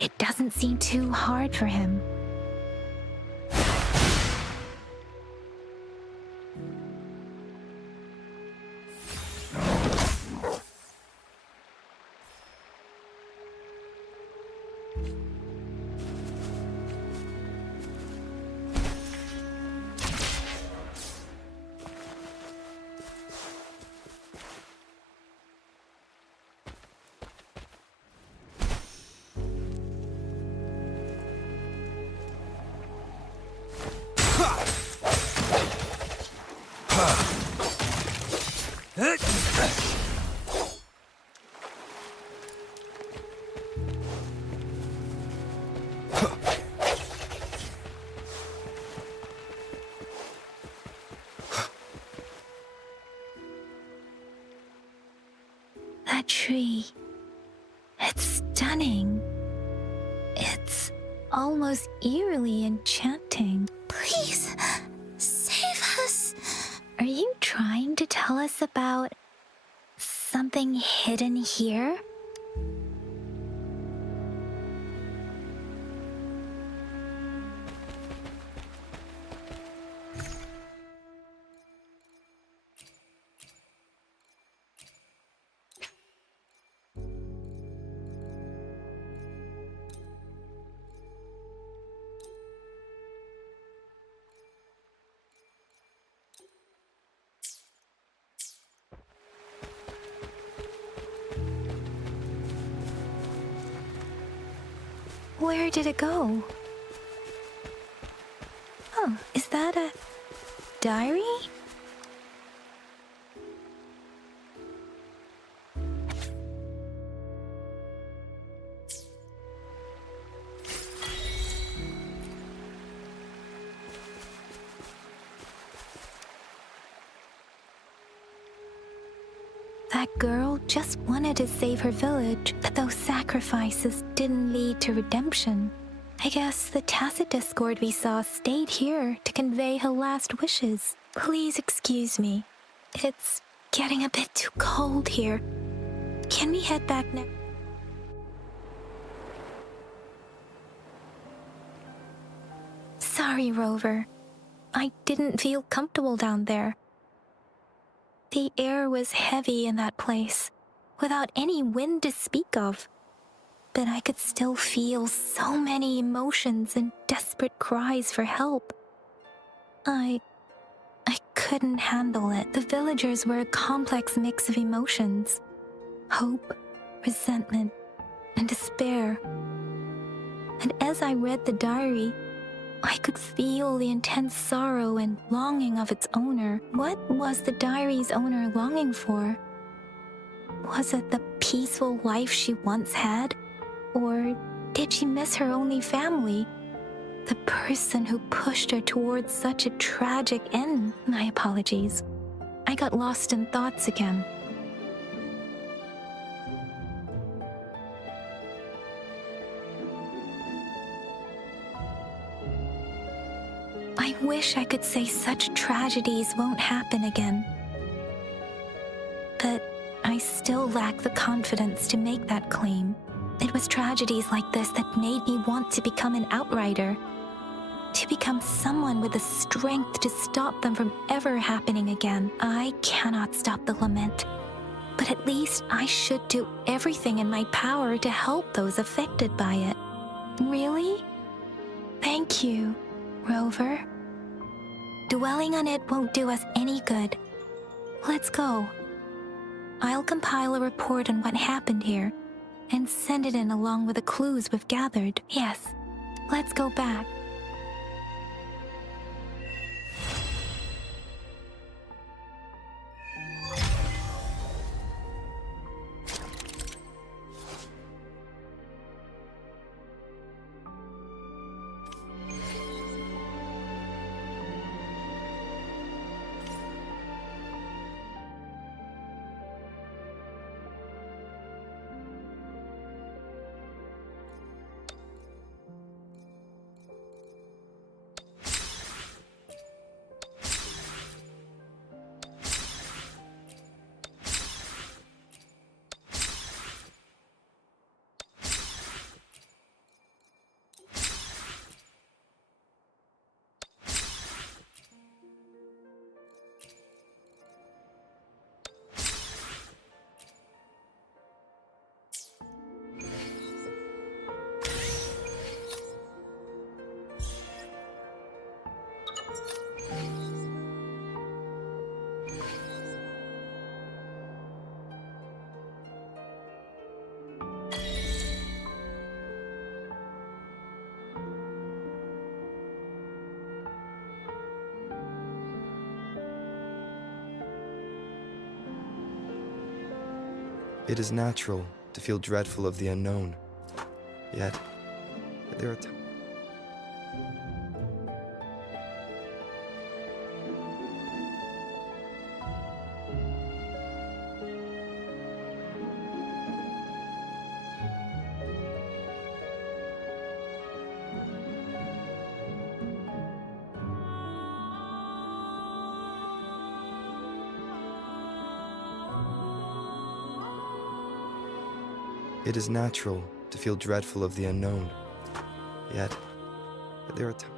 it doesn't seem too hard for him. That tree, it's stunning. It's almost eerily enchanting. Please, save us. Are you trying to tell us about something hidden here? Where did it go? Oh, is that a diary? That girl just wanted to save her village, but those sacrifices didn't lead to redemption. I guess the tacit discord we saw stayed here to convey her last wishes. Please excuse me. It's getting a bit too cold here. Can we head back now? Sorry, Rover. I didn't feel comfortable down there. The air was heavy in that place, without any wind to speak of. But I could still feel so many emotions and desperate cries for help. I couldn't handle it. The villagers were a complex mix of emotions. Hope, resentment, and despair. And as I read the diary, I could feel the intense sorrow and longing of its owner. What was the diary's owner longing for? Was it the peaceful life she once had? Or did she miss her only family? The person who pushed her towards such a tragic end? My apologies. I got lost in thoughts again. I wish I could say such tragedies won't happen again. But I still lack the confidence to make that claim. It was tragedies like this that made me want to become an outrider. To become someone with the strength to stop them from ever happening again. I cannot stop the lament. But at least I should do everything in my power to help those affected by it. Really? Thank you, Rover. Dwelling on it won't do us any good. Let's go. I'll compile a report on what happened here and send it in along with the clues we've gathered. Yes, let's go back. It is natural to feel dreadful of the unknown. Yet, there are times. It is natural to feel dreadful of the unknown. Yet, there are times.